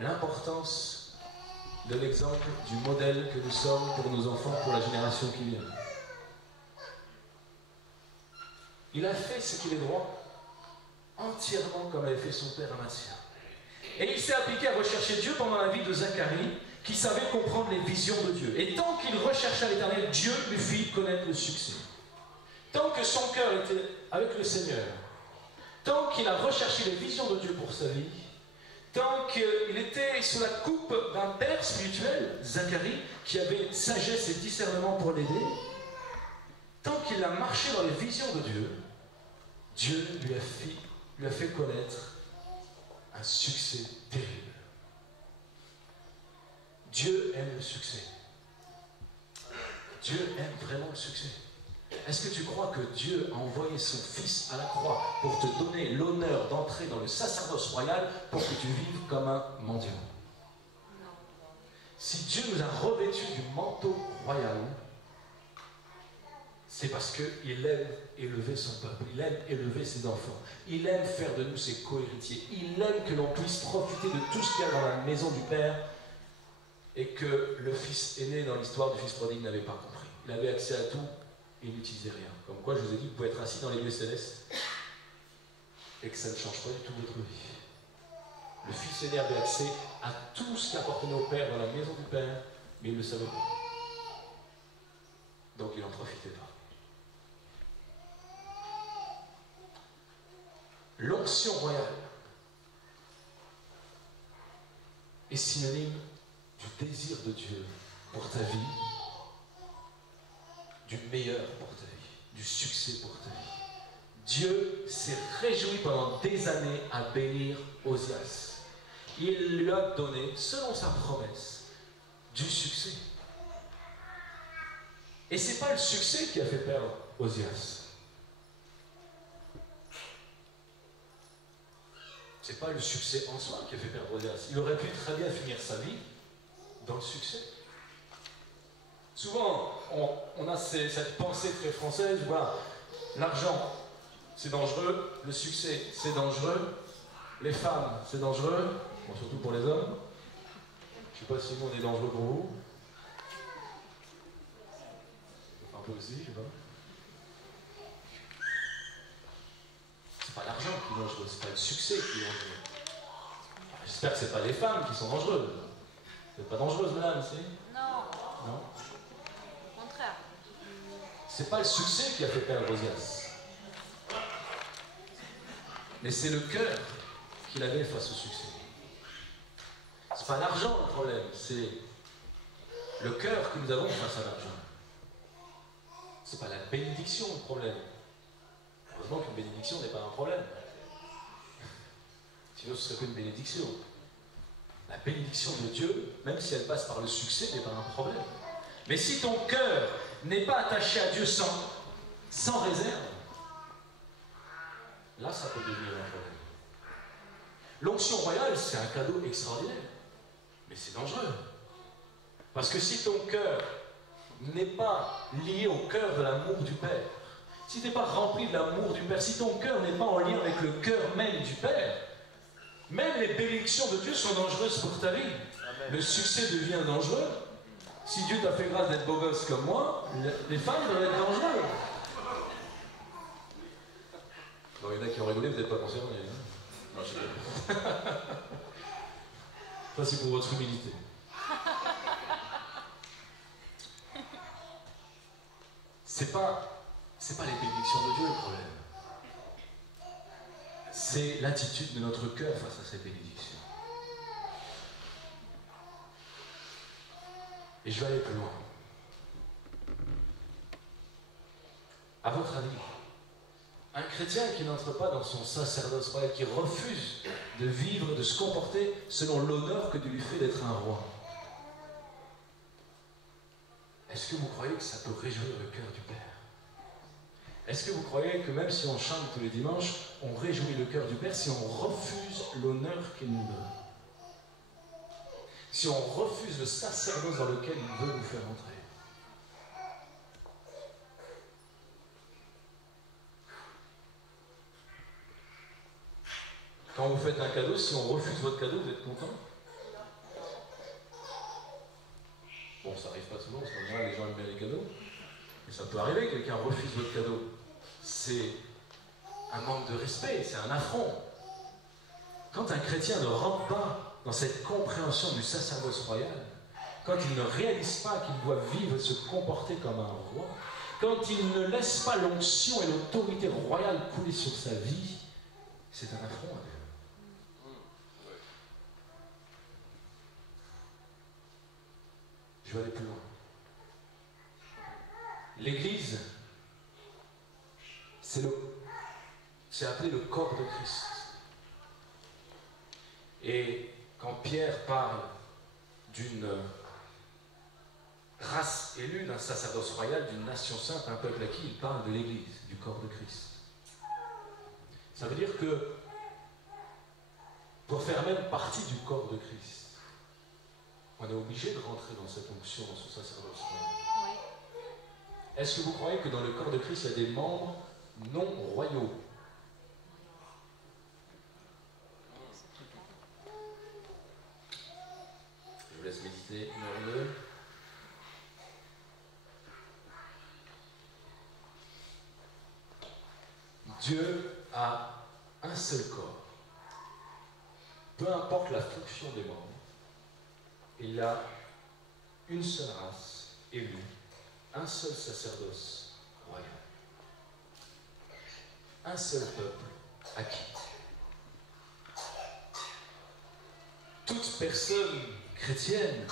L'importance de l'exemple, du modèle que nous sommes pour nos enfants, pour la génération qui vient. Il a fait ce qu'il est droit entièrement comme avait fait son père Amatzia. Et il s'est appliqué à rechercher Dieu pendant la vie de Zacharie, qui savait comprendre les visions de Dieu. Et tant qu'il rechercha l'Éternel, Dieu lui fit connaître le succès. Tant que son cœur était avec le Seigneur, tant qu'il a recherché les visions de Dieu pour sa vie, tant qu'il était sous la coupe d'un père spirituel, Zacharie, qui avait sagesse et discernement pour l'aider, tant qu'il a marché dans les visions de Dieu, Dieu lui a fait connaître un succès terrible. Dieu aime le succès. Dieu aime vraiment le succès. Est-ce que tu crois que Dieu a envoyé son Fils à la croix pour te donner l'honneur d'entrer dans le sacerdoce royal pour que tu vives comme un mendiant? Si Dieu nous a revêtus du manteau royal, c'est parce qu'il aime élever son peuple, il aime élever ses enfants, il aime faire de nous ses co-héritiers, il aime que l'on puisse profiter de tout ce qu'il y a dans la maison du Père et que le fils aîné dans l'histoire du fils prodigue n'avait pas compris. Il avait accès à tout et il n'utilisait rien. Comme quoi, je vous ai dit, vous pouvez être assis dans les lieux célestes et que ça ne change pas du tout votre vie. Le fils aîné avait accès à tout ce qui appartenait au Père dans la maison du Père, mais il ne le savait pas. Donc il n'en profitait pas. est synonyme du désir de Dieu pour ta vie, du meilleur pour ta vie, du succès pour ta vie. Dieu s'est réjoui pendant des années à bénir Osias. Il lui a donné, selon sa promesse, du succès. Et ce n'est pas le succès qui a fait perdre Osias. Ce n'est pas le succès en soi qui a fait perdre Osias. Il aurait pu très bien finir sa vie dans le succès. Souvent, on a cette pensée très française, voilà, l'argent, c'est dangereux, le succès, c'est dangereux, les femmes, c'est dangereux, bon, surtout pour les hommes. Je ne sais pas si nous, on est dangereux pour vous. Un peu aussi, je sais pas. C'est pas l'argent qui est dangereux, c'est pas le succès qui est dangereux. J'espère que c'est pas les femmes qui sont dangereuses. Vous n'êtes pas dangereuse, madame, si? Non. Non. Au contraire. C'est pas le succès qui a fait perdre Osias. Mais c'est le cœur qu'il avait face au succès. C'est pas l'argent le problème, c'est le cœur que nous avons face à l'argent. C'est pas la bénédiction le problème. Heureusement qu'une bénédiction n'est pas un problème. Sinon ce serait qu'une bénédiction. La bénédiction de Dieu, même si elle passe par le succès, n'est pas un problème. Mais si ton cœur n'est pas attaché à Dieu sans réserve, là ça peut devenir un problème. L'onction royale, c'est un cadeau extraordinaire. Mais c'est dangereux. Parce que si ton cœur n'est pas lié au cœur de l'amour du Père, si tu n'es pas rempli de l'amour du Père, si ton cœur n'est pas en lien avec le cœur même du Père, même les bénédictions de Dieu sont dangereuses pour ta vie. Amen. Le succès devient dangereux. Si Dieu t'a fait grâce d'être beau gosse comme moi, les femmes doivent être dangereuses. Bon, il y en a qui ont rigolé, vous n'êtes pas concernés. Hein? Non, je sais pas. Ça, c'est pour votre humilité. C'est pas les bénédictions de Dieu le problème. C'est l'attitude de notre cœur face à ces bénédictions. Et je vais aller plus loin. À votre avis, un chrétien qui n'entre pas dans son sacerdoce royal, qui refuse de vivre, de se comporter selon l'honneur que Dieu lui fait d'être un roi, est-ce que vous croyez que ça peut réjouir le cœur du Père? Est-ce que vous croyez que même si on chante tous les dimanches, on réjouit le cœur du Père si on refuse l'honneur qu'il nous donne? Si on refuse le sacerdoce dans lequel il veut nous faire entrer? Quand vous faites un cadeau, si on refuse votre cadeau, vous êtes content? Bon, ça n'arrive pas souvent, parce qu'en général, les gens aiment bien les cadeaux. Mais ça peut arriver que quelqu'un refuse votre cadeau. C'est un manque de respect, c'est un affront. Quand un chrétien ne rentre pas dans cette compréhension du sacerdoce royal, quand il ne réalise pas qu'il doit vivre et se comporter comme un roi, quand il ne laisse pas l'onction et l'autorité royale couler sur sa vie, c'est un affront à Dieu. Je vais aller plus loin. L'Église, c'est appelé le corps de Christ. Et quand Pierre parle d'une race élue, d'un sacerdoce royal, d'une nation sainte, un peuple acquis, il parle de l'Église, du corps de Christ. Ça veut dire que pour faire même partie du corps de Christ, on est obligé de rentrer dans cette onction, dans ce sacerdoce royal. Oui. Est-ce que vous croyez que dans le corps de Christ, il y a des membres non royaux? Je vous laisse méditer une heure ou deux. Dieu a un seul corps. Peu importe la fonction des membres, il a une seule race élue, un seul sacerdoce royal, un seul peuple acquis. Toute personne chrétienne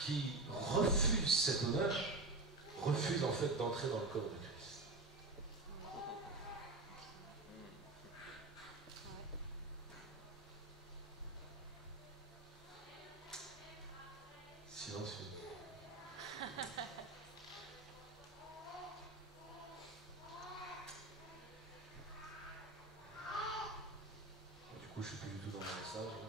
qui refuse cet honneur, refuse en fait d'entrer dans le corps de Christ. Silencieux. Du coup, je suis plus du tout dans mon message là.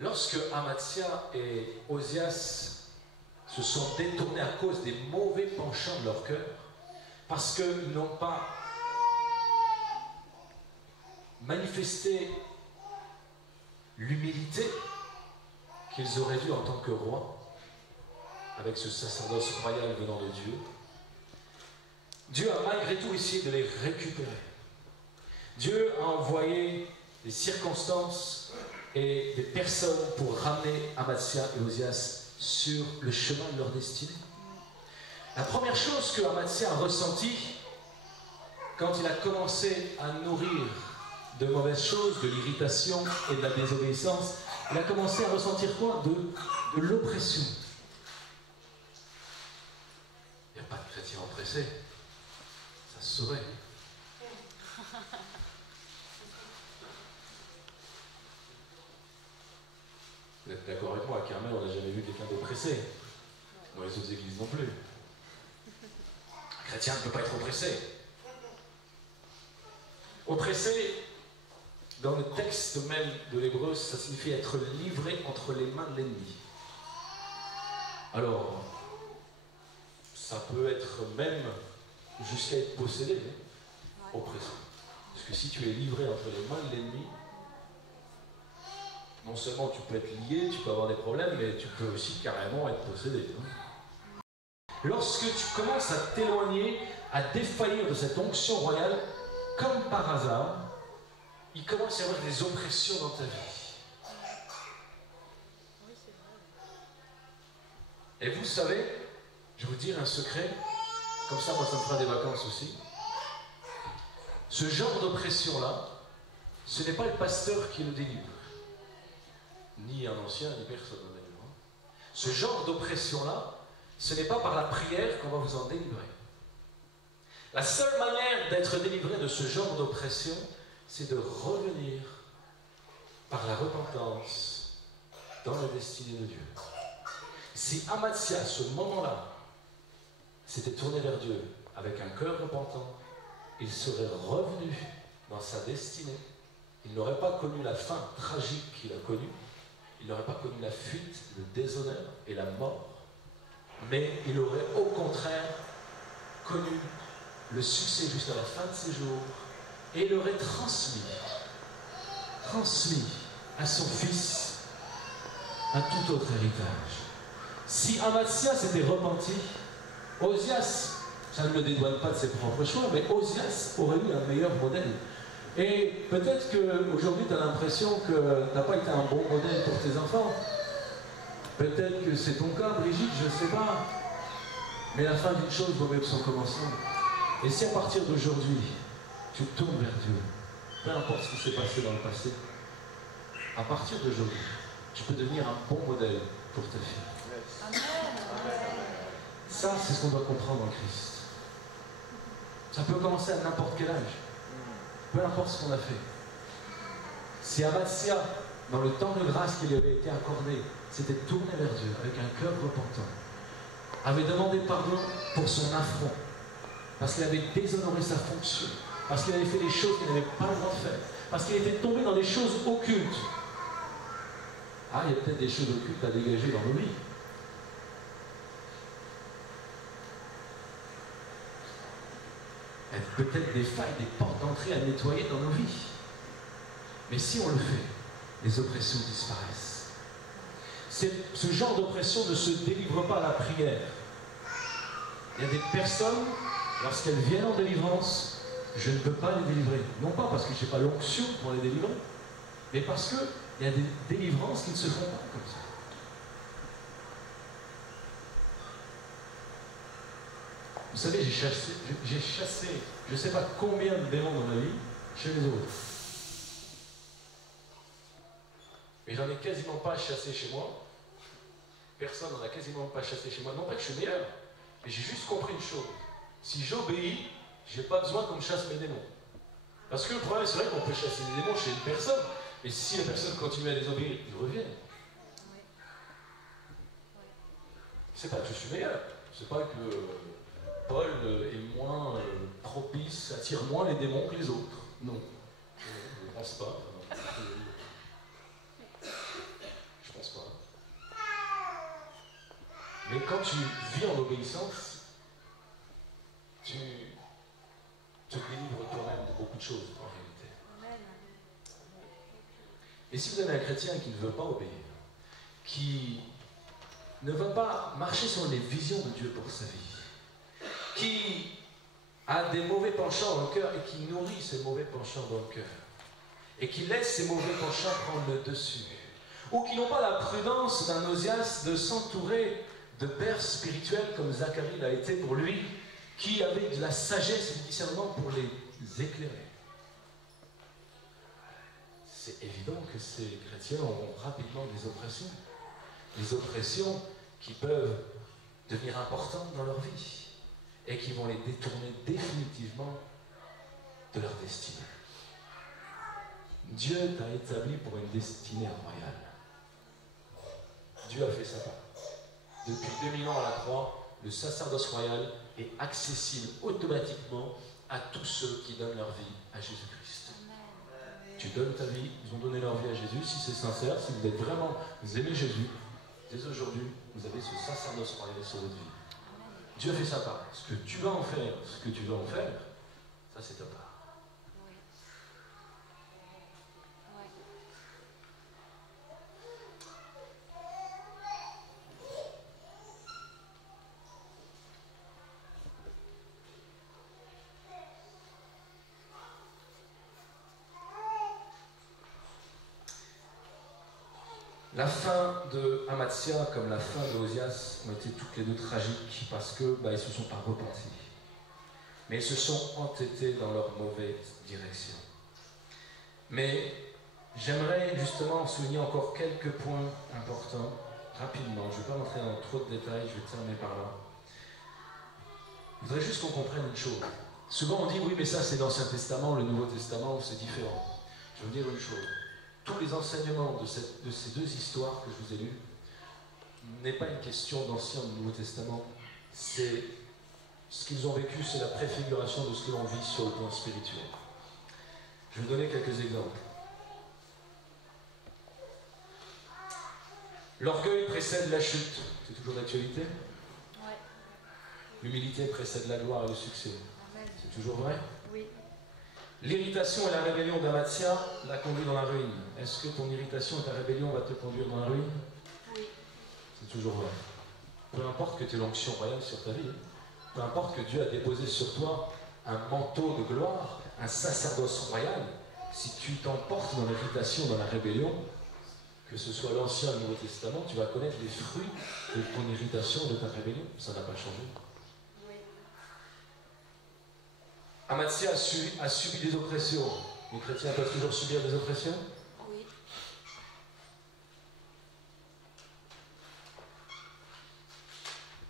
Lorsque Amathia et Osias se sont détournés à cause des mauvais penchants de leur cœur, parce qu'ils n'ont pas manifesté l'humilité qu'ils auraient dû en tant que roi, avec ce sacerdoce royal venant de Dieu, Dieu a malgré tout essayé de les récupérer. Dieu a envoyé des circonstances et des personnes pour ramener Amathia et Osias sur le chemin de leur destinée. La première chose que Amathia a ressentie quand il a commencé à nourrir de mauvaises choses, de l'irritation et de la désobéissance, il a commencé à ressentir quoi? De l'oppression. Il n'y a pas de chrétien oppressé, ça se saurait. Vous êtes d'accord avec moi, à Carmel, on n'a jamais vu quelqu'un d'oppressé. Dans les autres églises non plus. Un chrétien ne peut pas être oppressé. Oppressé, dans le texte même de l'hébreu, ça signifie être livré entre les mains de l'ennemi. Alors, ça peut être même jusqu'à être possédé, oppressé. Parce que si tu es livré entre les mains de l'ennemi, non seulement tu peux être lié, tu peux avoir des problèmes, mais tu peux aussi carrément être possédé. Lorsque tu commences à t'éloigner, à défaillir de cette onction royale, comme par hasard, il commence à y avoir des oppressions dans ta vie. Et vous savez, je vais vous dire un secret, comme ça moi ça me fera des vacances aussi. Ce genre d'oppression-là, ce n'est pas le pasteur qui le délivre. Ni un ancien, ni personne ne délivre. Ce genre d'oppression-là, ce n'est pas par la prière qu'on va vous en délivrer. La seule manière d'être délivré de ce genre d'oppression, c'est de revenir par la repentance dans la destinée de Dieu. Si Amathia, à ce moment-là, s'était tourné vers Dieu avec un cœur repentant, il serait revenu dans sa destinée. Il n'aurait pas connu la fin tragique qu'il a connue. Il n'aurait pas connu la fuite, le déshonneur et la mort. Mais il aurait au contraire connu le succès jusqu'à la fin de ses jours et il aurait transmis à son fils un tout autre héritage. Si Amathia s'était repenti, Osias, ça ne le dédouane pas de ses propres choix, mais Osias aurait eu un meilleur modèle. Et peut-être qu'aujourd'hui tu as l'impression que tu n'as pas été un bon modèle pour tes enfants. Peut-être que c'est ton cas, Brigitte, je ne sais pas. Mais la fin d'une chose vaut mieux que son commencement. Et si à partir d'aujourd'hui, tu te tournes vers Dieu, peu importe ce qui s'est passé dans le passé, à partir d'aujourd'hui, tu peux devenir un bon modèle pour ta fille. Ça, c'est ce qu'on doit comprendre en Christ. Ça peut commencer à n'importe quel âge. Peu importe ce qu'on a fait. Si Amathia, dans le temps de grâce qui lui avait été accordé, s'était tourné vers Dieu avec un cœur repentant, avait demandé pardon pour son affront, parce qu'il avait déshonoré sa fonction, parce qu'il avait fait des choses qu'il n'avait pas le droit de faire, parce qu'il était tombé dans des choses occultes. Ah, il y a peut-être des choses occultes à dégager dans nos vies. Il y a peut-être des failles, des portes d'entrée à nettoyer dans nos vies. Mais si on le fait, les oppressions disparaissent. Ce genre d'oppression ne se délivre pas à la prière. Il y a des personnes, lorsqu'elles viennent en délivrance, je ne peux pas les délivrer. Non pas parce que je n'ai pas l'onction pour les délivrer, mais parce qu'il y a des délivrances qui ne se font pas comme ça. Vous savez, j'ai chassé je ne sais pas combien de démons dans ma vie chez les autres. Mais j'en ai quasiment pas chassé chez moi. Personne n'en a quasiment pas chassé chez moi. Non pas que je suis meilleur, mais j'ai juste compris une chose. Si j'obéis, je n'ai pas besoin qu'on me chasse mes démons. Parce que le problème, c'est vrai qu'on peut chasser des démons chez une personne, mais si la personne continue à les obéir, ils reviennent. C'est pas que je suis meilleur. C'est pas que Paul est moins propice, attire moins les démons que les autres. Non. Je ne pense pas. Je pense pas. Mais quand tu vis en obéissance, tu te délivres toi-même de beaucoup de choses, en réalité. Et si vous avez un chrétien qui ne veut pas obéir, qui ne veut pas marcher sur les visions de Dieu pour sa vie, qui a des mauvais penchants dans le cœur et qui nourrit ces mauvais penchants dans le cœur, et qui laisse ces mauvais penchants prendre le dessus, ou qui n'ont pas la prudence d'un Osias de s'entourer de pères spirituels comme Zacharie l'a été pour lui, qui avait de la sagesse et du discernement pour les éclairer. C'est évident que ces chrétiens auront rapidement des oppressions qui peuvent devenir importantes dans leur vie et qui vont les détourner définitivement de leur destinée. Dieu t'a établi pour une destinée royale. Dieu a fait sa part. Depuis 2000 ans à la croix, le sacerdoce royal est accessible automatiquement à tous ceux qui donnent leur vie à Jésus-Christ. Tu donnes ta vie, ils ont donné leur vie à Jésus, si c'est sincère, si vous êtes vraiment, vous aimez Jésus, dès aujourd'hui, vous avez ce sacerdoce royal sur votre vie. Dieu fait sa part. Ce que tu vas en faire, ça c'est ta part. La fin de Amatzia comme la fin de Osias ont été toutes les deux tragiques parce que ils ne se sont pas repentis. Mais ils se sont entêtés dans leur mauvaise direction. Mais j'aimerais justement souligner encore quelques points importants, rapidement. Je ne vais pas rentrer dans trop de détails, je vais terminer par là. Je voudrais juste qu'on comprenne une chose. Souvent on dit oui mais ça c'est l'Ancien Testament, le Nouveau Testament c'est différent. Je veux dire une chose. Tous les enseignements de ces deux histoires que je vous ai lues n'est pas une question d'Ancien ou de Nouveau Testament. C'est ce qu'ils ont vécu, c'est la préfiguration de ce que l'on vit sur le plan spirituel. Je vais vous donner quelques exemples. L'orgueil précède la chute. C'est toujours d'actualité? Ouais. L'humilité précède la gloire et le succès. C'est toujours vrai? Oui. L'irritation et la rébellion d'Amatzia l'a conduit dans la ruine. Est-ce que ton irritation et ta rébellion va te conduire dans la ruine? Oui. C'est toujours vrai. Peu importe que tu aies l'onction royale sur ta vie, peu importe que Dieu a déposé sur toi un manteau de gloire, un sacerdoce royal, si tu t'emportes dans l'irritation, dans la rébellion, que ce soit l'Ancien ou le Nouveau Testament, tu vas connaître les fruits de ton irritation, de ta rébellion. Ça n'a pas changé. Amatzia a subi des oppressions. Les chrétiens peuvent toujours subir des oppressions? Oui.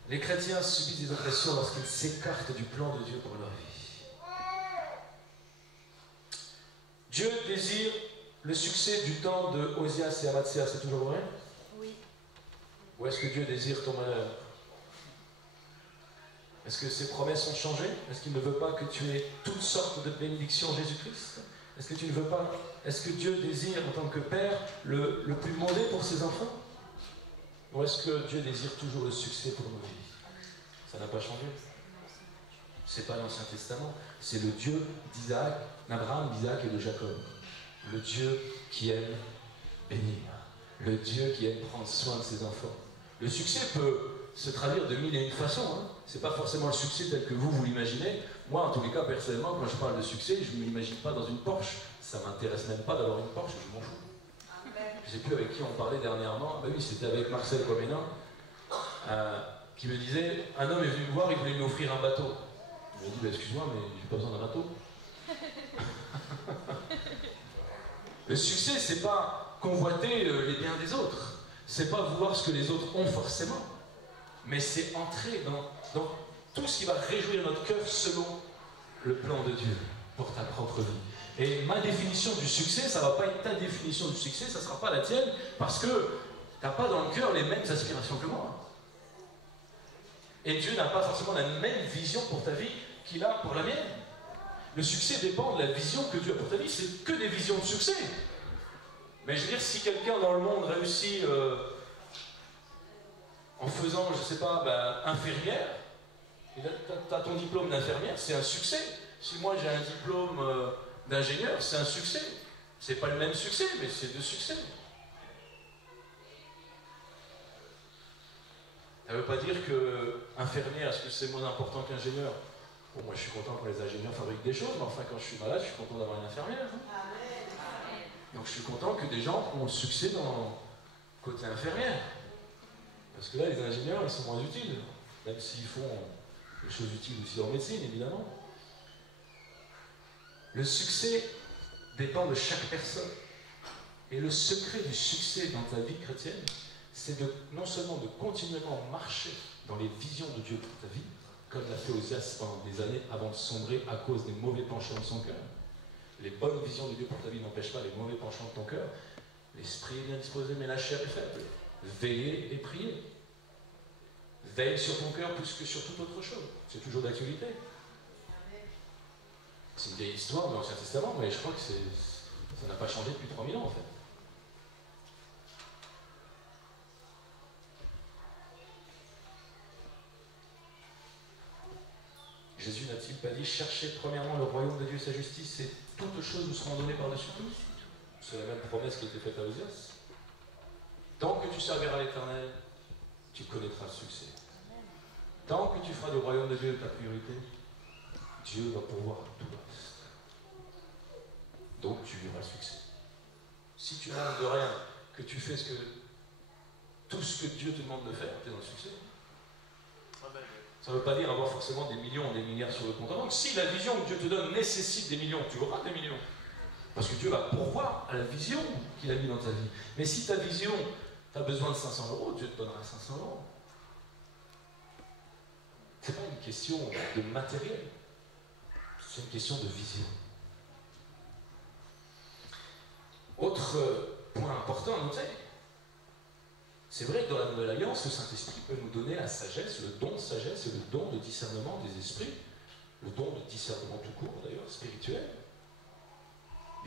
Les chrétiens subissent des oppressions lorsqu'ils s'écartent du plan de Dieu pour leur vie. Dieu désire le succès du temps de Osias et Amatzia, c'est toujours vrai? Oui. Ou est-ce que Dieu désire ton malheur? Est-ce que ses promesses ont changé? Est-ce qu'il ne veut pas que tu aies toutes sortes de bénédictions en Jésus-Christ? Est-ce que tu ne veux pas? Est-ce que Dieu désire en tant que Père le plus mauvais pour ses enfants? Ou est-ce que Dieu désire toujours le succès pour nos vies? Ça n'a pas changé. C'est pas l'Ancien Testament, c'est le Dieu d'Isaac, d'Abraham, d'Isaac et de Jacob. Le Dieu qui aime bénir. Le Dieu qui aime prendre soin de ses enfants. Le succès peut se traduire de mille et une façons. Hein. C'est pas forcément le succès tel que vous l'imaginez. Moi, en tous les cas, personnellement, quand je parle de succès, je ne m'imagine pas dans une Porsche. Ça m'intéresse même pas d'avoir une Porsche, je m'en fous. Je ne sais plus avec qui on parlait dernièrement. Ben oui, c'était avec Marcel Comena. qui me disait, un homme est venu me voir, il voulait m'offrir un bateau. Je lui ai dit, bah, excuse-moi, mais j'ai pas besoin d'un bateau. Le succès, c'est pas convoiter les biens des autres. C'est pas vouloir ce que les autres ont forcément. Mais c'est entrer dans tout ce qui va réjouir notre cœur selon le plan de Dieu pour ta propre vie. Et ma définition du succès, ça ne va pas être ta définition du succès, ça ne sera pas la tienne, parce que tu n'as pas dans le cœur les mêmes aspirations que moi. Et Dieu n'a pas forcément la même vision pour ta vie qu'il a pour la mienne. Le succès dépend de la vision que Dieu a pour ta vie, c'est que des visions de succès. Mais je veux dire, si quelqu'un dans le monde réussit en faisant, je ne sais pas, infirmière, tu as ton diplôme d'infirmière, c'est un succès. Si moi j'ai un diplôme d'ingénieur, c'est un succès. C'est pas le même succès, mais c'est deux succès. Ça ne veut pas dire que infirmière, est-ce que c'est moins important qu'ingénieur? Bon, moi je suis content quand les ingénieurs fabriquent des choses, mais enfin quand je suis malade, je suis content d'avoir une infirmière. Hein. Donc je suis content que des gens ont le succès dans le côté infirmière. Parce que là, les ingénieurs, ils sont moins utiles. Même s'ils font des choses utiles aussi en médecine, évidemment. Le succès dépend de chaque personne. Et le secret du succès dans ta vie chrétienne, c'est non seulement de continuellement marcher dans les visions de Dieu pour ta vie, comme l'a fait Osias pendant des années avant de sombrer à cause des mauvais penchants de son cœur. Les bonnes visions de Dieu pour ta vie n'empêchent pas les mauvais penchants de ton cœur. L'esprit est bien disposé, mais la chair est faible. Veillez et priez. Veille sur ton cœur plus que sur toute autre chose. C'est toujours d'actualité. C'est une vieille histoire de l'Ancien Testament, mais je crois que ça n'a pas changé depuis 3000 ans en fait. Jésus n'a-t-il pas dit « Cherchez premièrement le royaume de Dieu et sa justice, et toutes choses vous seront données par-dessus tout » ? C'est la même promesse qui a été faite à Osias. Tant que tu serviras l'Éternel, tu connaîtras le succès. Tant que tu feras du royaume de Dieu ta priorité, Dieu va pourvoir tout le reste. Donc tu verras le succès. Si tu manques de rien, que tu fais tout ce que Dieu te demande de faire, tu es dans le succès. Ça ne veut pas dire avoir forcément des millions ou des milliards sur le compte. Donc si la vision que Dieu te donne nécessite des millions, tu auras des millions. Parce que Dieu va pourvoir à la vision qu'il a mis dans ta vie. Mais si ta vision, tu as besoin de 500 euros, Dieu te donnera 500 euros. Ce n'est pas une question de matériel, c'est une question de vision. Autre point important à noter, c'est vrai que dans la Nouvelle Alliance, le Saint-Esprit peut nous donner la sagesse, le don de sagesse et le don de discernement des esprits, le don de discernement tout court d'ailleurs, spirituel.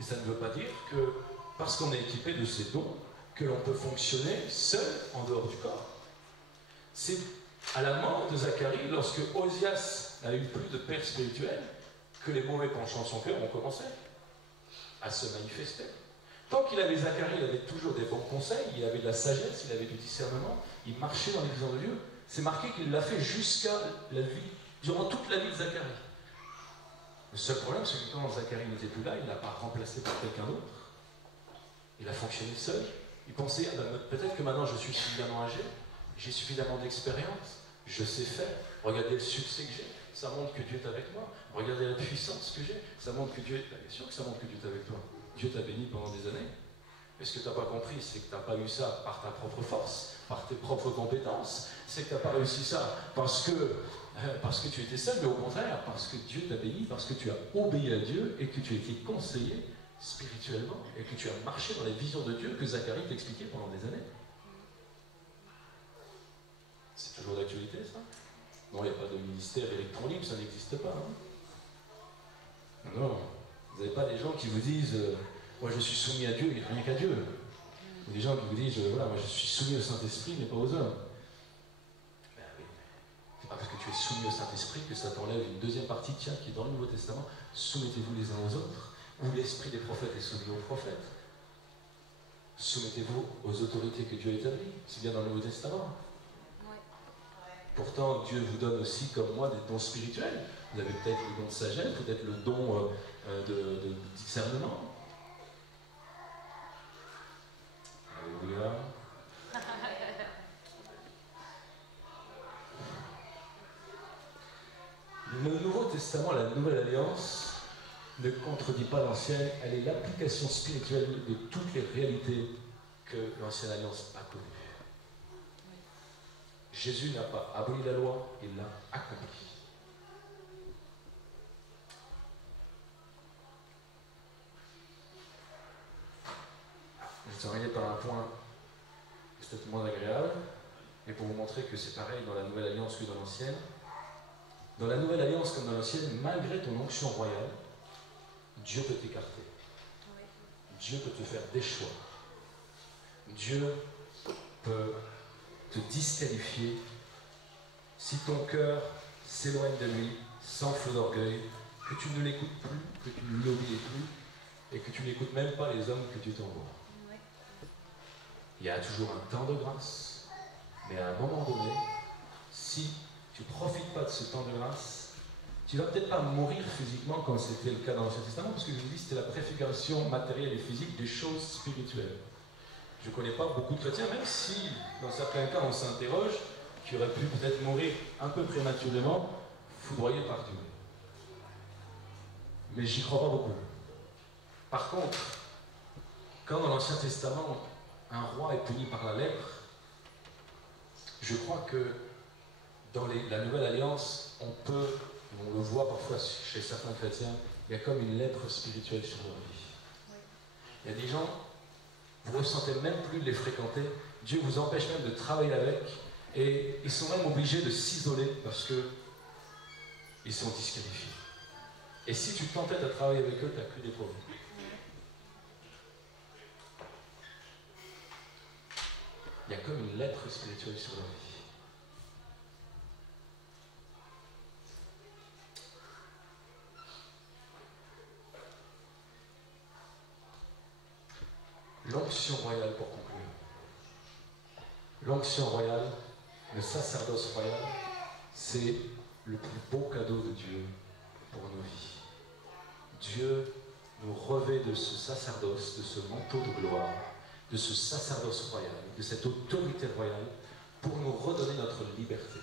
Et ça ne veut pas dire que, parce qu'on est équipé de ces dons, que l'on peut fonctionner seul en dehors du corps. C'est à la mort de Zacharie, lorsque Osias n'a eu plus de père spirituel, que les mauvais penchants de son cœur ont commencé à se manifester. Tant qu'il avait Zacharie, il avait toujours des bons conseils, il avait de la sagesse, il avait du discernement, il marchait dans les visions de Dieu. C'est marqué qu'il l'a fait jusqu'à la vie, durant toute la vie de Zacharie. Le seul problème, c'est que quand Zacharie n'était plus là, il ne l'a pas remplacé par quelqu'un d'autre. Il a fonctionné seul. Il pensait, ah ben, peut-être que maintenant je suis suffisamment âgé, j'ai suffisamment d'expérience, je sais faire, regardez le succès que j'ai, ça montre que Dieu est avec moi, regardez la puissance que j'ai, ça montre que Dieu est... Bien sûr que ça montre que Dieu est avec toi. Dieu t'a béni pendant des années. Mais ce que tu n'as pas compris, c'est que tu n'as pas eu ça par ta propre force, par tes propres compétences. C'est que tu n'as pas réussi ça parce que tu étais seul, mais au contraire, parce que Dieu t'a béni, parce que tu as obéi à Dieu et que tu as été conseillé spirituellement et que tu as marché dans les visions de Dieu que Zacharie t'expliquait pendant des années. C'est toujours d'actualité, ça? Non, il n'y a pas de ministère électronique, ça n'existe pas. Hein? Non. Vous n'avez pas des gens qui vous disent moi je suis soumis à Dieu, mais rien qu'à Dieu. Ou des gens qui vous disent voilà, moi je suis soumis au Saint-Esprit, mais pas aux hommes. Ben oui, c'est pas parce que tu es soumis au Saint-Esprit que ça t'enlève une deuxième partie, tiens, qui est dans le Nouveau Testament. Soumettez-vous les uns aux autres, où l'esprit des prophètes est soumis aux prophètes. Soumettez-vous aux autorités que Dieu a établies. C'est bien dans le Nouveau Testament. Pourtant, Dieu vous donne aussi, comme moi, des dons spirituels. Vous avez peut-être le don de sagesse, peut-être le don de discernement. Alléluia. Testament, la Nouvelle Alliance, ne contredit pas l'Ancienne, elle est l'application spirituelle de toutes les réalités que l'Ancienne Alliance a connues. Jésus n'a pas aboli la loi, il l'a accomplie. Je vais terminer par un point peut-être moins agréable, mais pour vous montrer que c'est pareil dans la Nouvelle Alliance que dans l'Ancienne. Dans la Nouvelle Alliance comme dans l'Ancienne, malgré ton onction royale, Dieu peut t'écarter. Dieu peut te faire des choix. Dieu peut te disqualifier si ton cœur s'éloigne de lui, s'enfle d'orgueil, que tu ne l'écoutes plus, que tu ne l'obéis plus, et que tu n'écoutes même pas les hommes que tu t'envoies. Il y a toujours un temps de grâce, mais à un moment donné, si tu ne profites pas de ce temps de grâce, tu ne vas peut-être pas mourir physiquement comme c'était le cas dans l'Ancien Testament, parce que je vous dis c'était la préfiguration matérielle et physique des choses spirituelles. Je ne connais pas beaucoup de chrétiens, même si dans certains cas on s'interroge, qui auraient pu peut-être mourir un peu prématurément, foudroyés par Dieu. Mais j'y crois pas beaucoup. Par contre, quand dans l'Ancien Testament, un roi est puni par la lèpre, je crois que dans la Nouvelle Alliance, on le voit parfois chez certains chrétiens, il y a comme une lèpre spirituelle sur leur vie. Il y a des gens, vous ne ressentez même plus de les fréquenter, Dieu vous empêche même de travailler avec, et ils sont même obligés de s'isoler parce qu'ils sont disqualifiés. Et si tu t'entêtes à travailler avec eux, tu n'as que des problèmes. Il y a comme une lèpre spirituelle sur leur vie. L'onction royale, pour conclure. L'onction royale, le sacerdoce royal, c'est le plus beau cadeau de Dieu pour nos vies. Dieu nous revêt de ce sacerdoce, de ce manteau de gloire, de ce sacerdoce royal, de cette autorité royale, pour nous redonner notre liberté.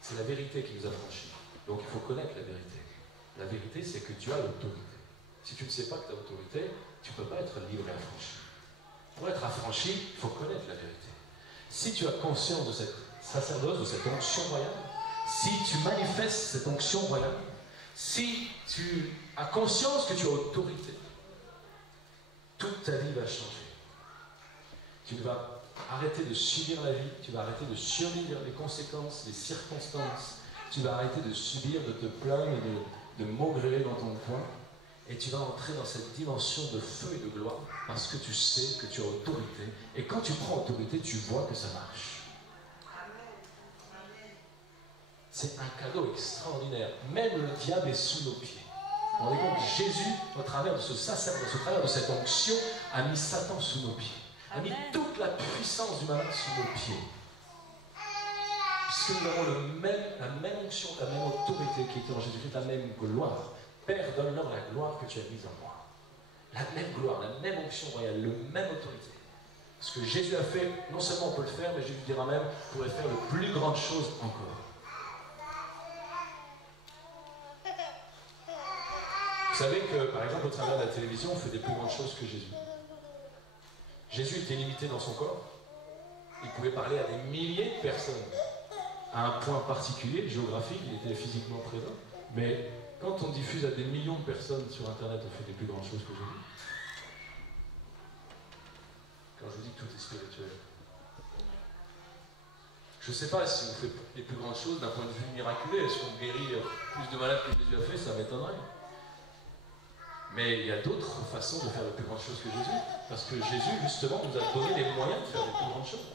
C'est la vérité qui nous a franchis. Donc il faut connaître la vérité. La vérité, c'est que Dieu a l'autorité. Si tu ne sais pas que tu as l'autorité, tu ne peux pas être libre et affranchi. Pour être affranchi, il faut connaître la vérité. Si tu as conscience de cette sacerdoce, de cette onction royale, si tu manifestes cette onction royale, si tu as conscience que tu as autorité, toute ta vie va changer. Tu vas arrêter de subir la vie, tu vas arrêter de subir les conséquences, les circonstances, tu vas arrêter de subir, de te plaindre, de maugréer dans ton coin, et tu vas entrer dans cette dimension de feu et de gloire, parce que tu sais que tu as autorité, et quand tu prends autorité, tu vois que ça marche. C'est un cadeau extraordinaire. Même le diable est sous nos pieds. Vous vous rendez compte, Jésus, au travers de ce sacerdoce, au travers de cette onction, a mis Satan sous nos pieds. A mis toute la puissance du malin sous nos pieds. Puisque nous avons la même onction, la même autorité qui était en Jésus-Christ, la même gloire. Père, donne-leur la gloire que tu as mise en moi. La même gloire, la même onction royale, la même autorité. Ce que Jésus a fait, non seulement on peut le faire, mais Jésus dira même, pourrait faire de plus grandes choses encore. Vous savez que, par exemple, au travers de la télévision, on fait des plus grandes choses que Jésus. Jésus était limité dans son corps. Il pouvait parler à des milliers de personnes. À un point particulier, géographique, il était physiquement présent. Mais quand on diffuse à des millions de personnes sur Internet, on fait des plus grandes choses que Jésus. Quand je vous dis que tout est spirituel. Je ne sais pas si on fait les plus grandes choses d'un point de vue miraculé. Est-ce qu'on guérit plus de malades que Jésus a fait? Ça m'étonnerait. Mais il y a d'autres façons de faire les plus grandes choses que Jésus. Parce que Jésus, justement, nous a donné les moyens de faire les plus grandes choses.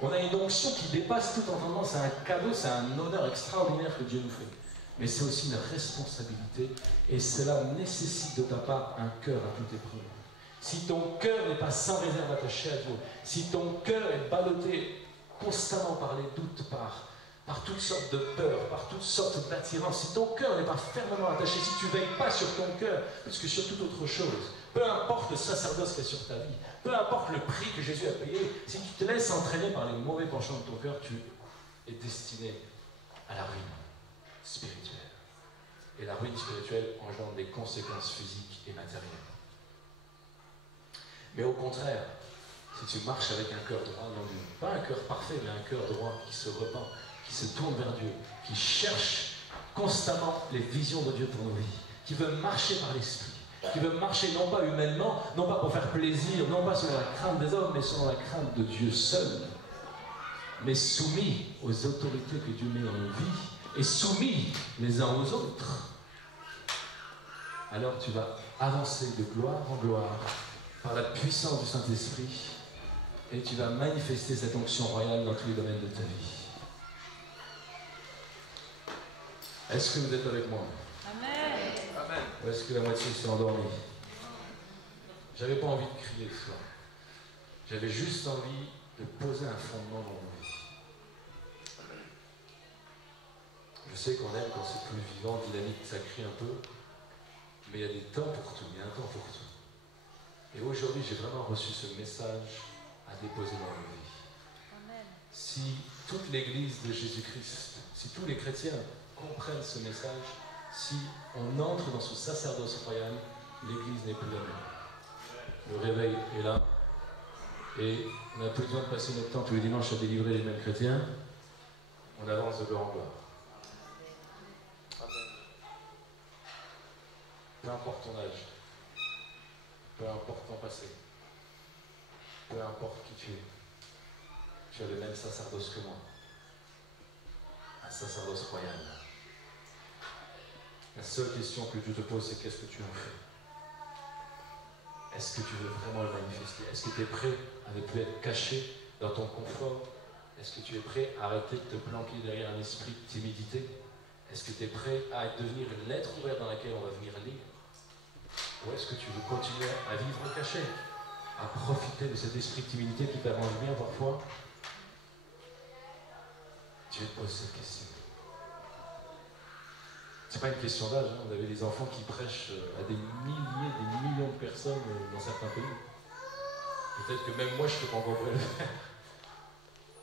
On a une onction qui dépasse tout entendement. C'est un cadeau, c'est un honneur extraordinaire que Dieu nous fait. Mais c'est aussi une responsabilité. Et cela nécessite de ta part un cœur à toute épreuve. Si ton cœur n'est pas sans réserve attaché à Dieu, si ton cœur est ballotté constamment par les doutes, par toutes sortes de peurs, par toutes sortes d'attirances, si ton cœur n'est pas fermement attaché, si tu ne veilles pas sur ton cœur, plus que sur toute autre chose, peu importe le sacerdoce qu'il y a sur ta vie, peu importe le prix que Jésus a payé, si tu te laisses entraîner par les mauvais penchants de ton cœur, tu est destiné à la ruine spirituelle. Et la ruine spirituelle engendre des conséquences physiques et matérielles. Mais au contraire, si tu marches avec un cœur droit, non, pas un cœur parfait, mais un cœur droit qui se repent, qui se tourne vers Dieu, qui cherche constamment les visions de Dieu pour nos vies, qui veut marcher par l'Esprit, qui veut marcher non pas humainement, non pas pour faire plaisir, non pas selon la crainte des hommes, mais selon la crainte de Dieu seul, mais soumis aux autorités que Dieu met dans nos vies, et soumis les uns aux autres, alors tu vas avancer de gloire en gloire par la puissance du Saint-Esprit, et tu vas manifester cette onction royale dans tous les domaines de ta vie. Est-ce que vous êtes avec moi? Amen. Amen. Ou est-ce que la moitié s'est endormie? J'avais pas envie de crier ce soir. J'avais juste envie de poser un fondement dans nos vies. Je sais qu'on aime quand c'est plus vivant, dynamique, ça crie un peu, mais il y a des temps pour tout, il y a un temps pour tout. Et aujourd'hui, j'ai vraiment reçu ce message à déposer dans nos vies. Amen. Si toute l'Église de Jésus-Christ, si tous les chrétiens comprennent ce message, si on entre dans ce sacerdoce royal, l'Église n'est plus la même. Le réveil est là, et on n'a plus besoin de passer notre temps tous les dimanches à délivrer les mêmes chrétiens. On avance de gloire en gloire. Amen. Peu importe ton âge, peu importe ton passé, peu importe qui tu as le même sacerdoce que moi. Un sacerdoce royal. La seule question que Dieu te pose, c'est qu'est-ce que tu en fais? Est-ce que tu veux vraiment le manifester? Est-ce que tu es prêt à ne plus être caché dans ton confort? Est-ce que tu es prêt à arrêter de te planquer derrière un esprit de timidité? Est-ce que tu es prêt à devenir une lettre ouverte dans laquelle on va venir lire? Ou est-ce que tu veux continuer à vivre caché, à profiter de cet esprit de timidité qui t'arrange bien parfois? Dieu te pose cette question. C'est pas une question d'âge, hein. On avait des enfants qui prêchent à des milliers, des millions de personnes dans certains pays. Peut-être que même moi je peux pas encore le faire.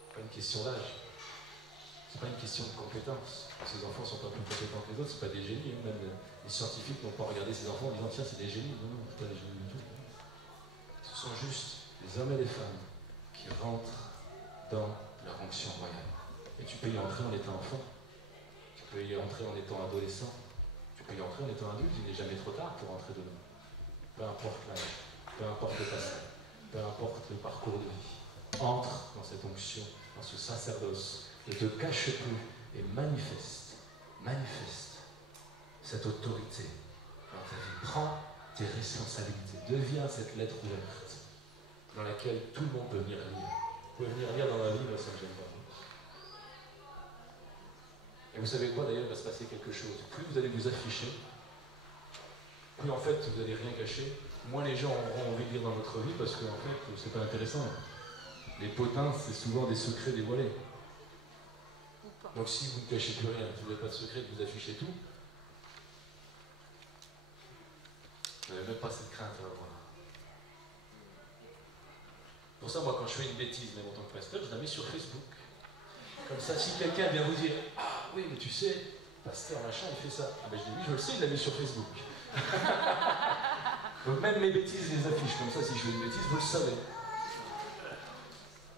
C'est pas une question d'âge. C'est pas une question de compétence. Ces enfants sont pas plus compétents que les autres, c'est pas des génies. Hein. Même les scientifiques n'ont pas regardé ces enfants en disant tiens c'est des génies. Non, non, c'est pas des génies du tout. Ce sont juste des hommes et des femmes qui rentrent dans leur onction royale. Et tu peux y entrer en étant enfant. Tu peux y entrer en étant adolescent. Tu peux y entrer en étant adulte. Il n'est jamais trop tard pour entrer dedans. Peu importe l'âge, peu importe le passé, peu importe le parcours de vie. Entre dans cette onction, dans ce sacerdoce. Ne te cache plus et manifeste cette autorité dans ta vie. Prends tes responsabilités. Deviens cette lettre ouverte dans laquelle tout le monde peut venir lire. Vous pouvez venir lire dans ma vie, moi ça ne me gêne pas. Et vous savez quoi d'ailleurs, il va se passer quelque chose. Plus vous allez vous afficher, plus en fait vous n'allez rien cacher, moins les gens auront envie de lire dans votre vie parce qu'en fait c'est pas intéressant. Les potins, c'est souvent des secrets dévoilés. Donc si vous ne cachez plus rien, vous n'avez pas de secret, vous affichez tout, vous n'avez même pas cette crainte à avoir. Pour ça, moi quand je fais une bêtise, même en tant que pasteur, je la mets sur Facebook. Comme ça, si quelqu'un vient vous dire « Ah oui, mais tu sais, pasteur machin, il fait ça. » Ah ben je dis « Oui, je le sais, il l'a mis sur Facebook. » Donc même mes bêtises, je les affiche. Comme ça, si je fais une bêtise, vous le savez.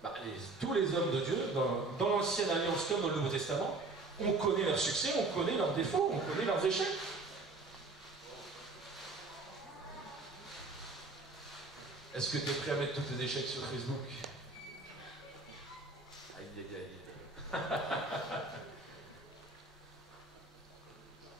Bah, tous les hommes de Dieu, dans l'Ancienne Alliance comme dans le Nouveau Testament, on connaît leurs succès, on connaît leurs défauts, on connaît leurs échecs. Est-ce que tu es prêt à mettre tous tes échecs sur Facebook? Aïe, aïe, aïe.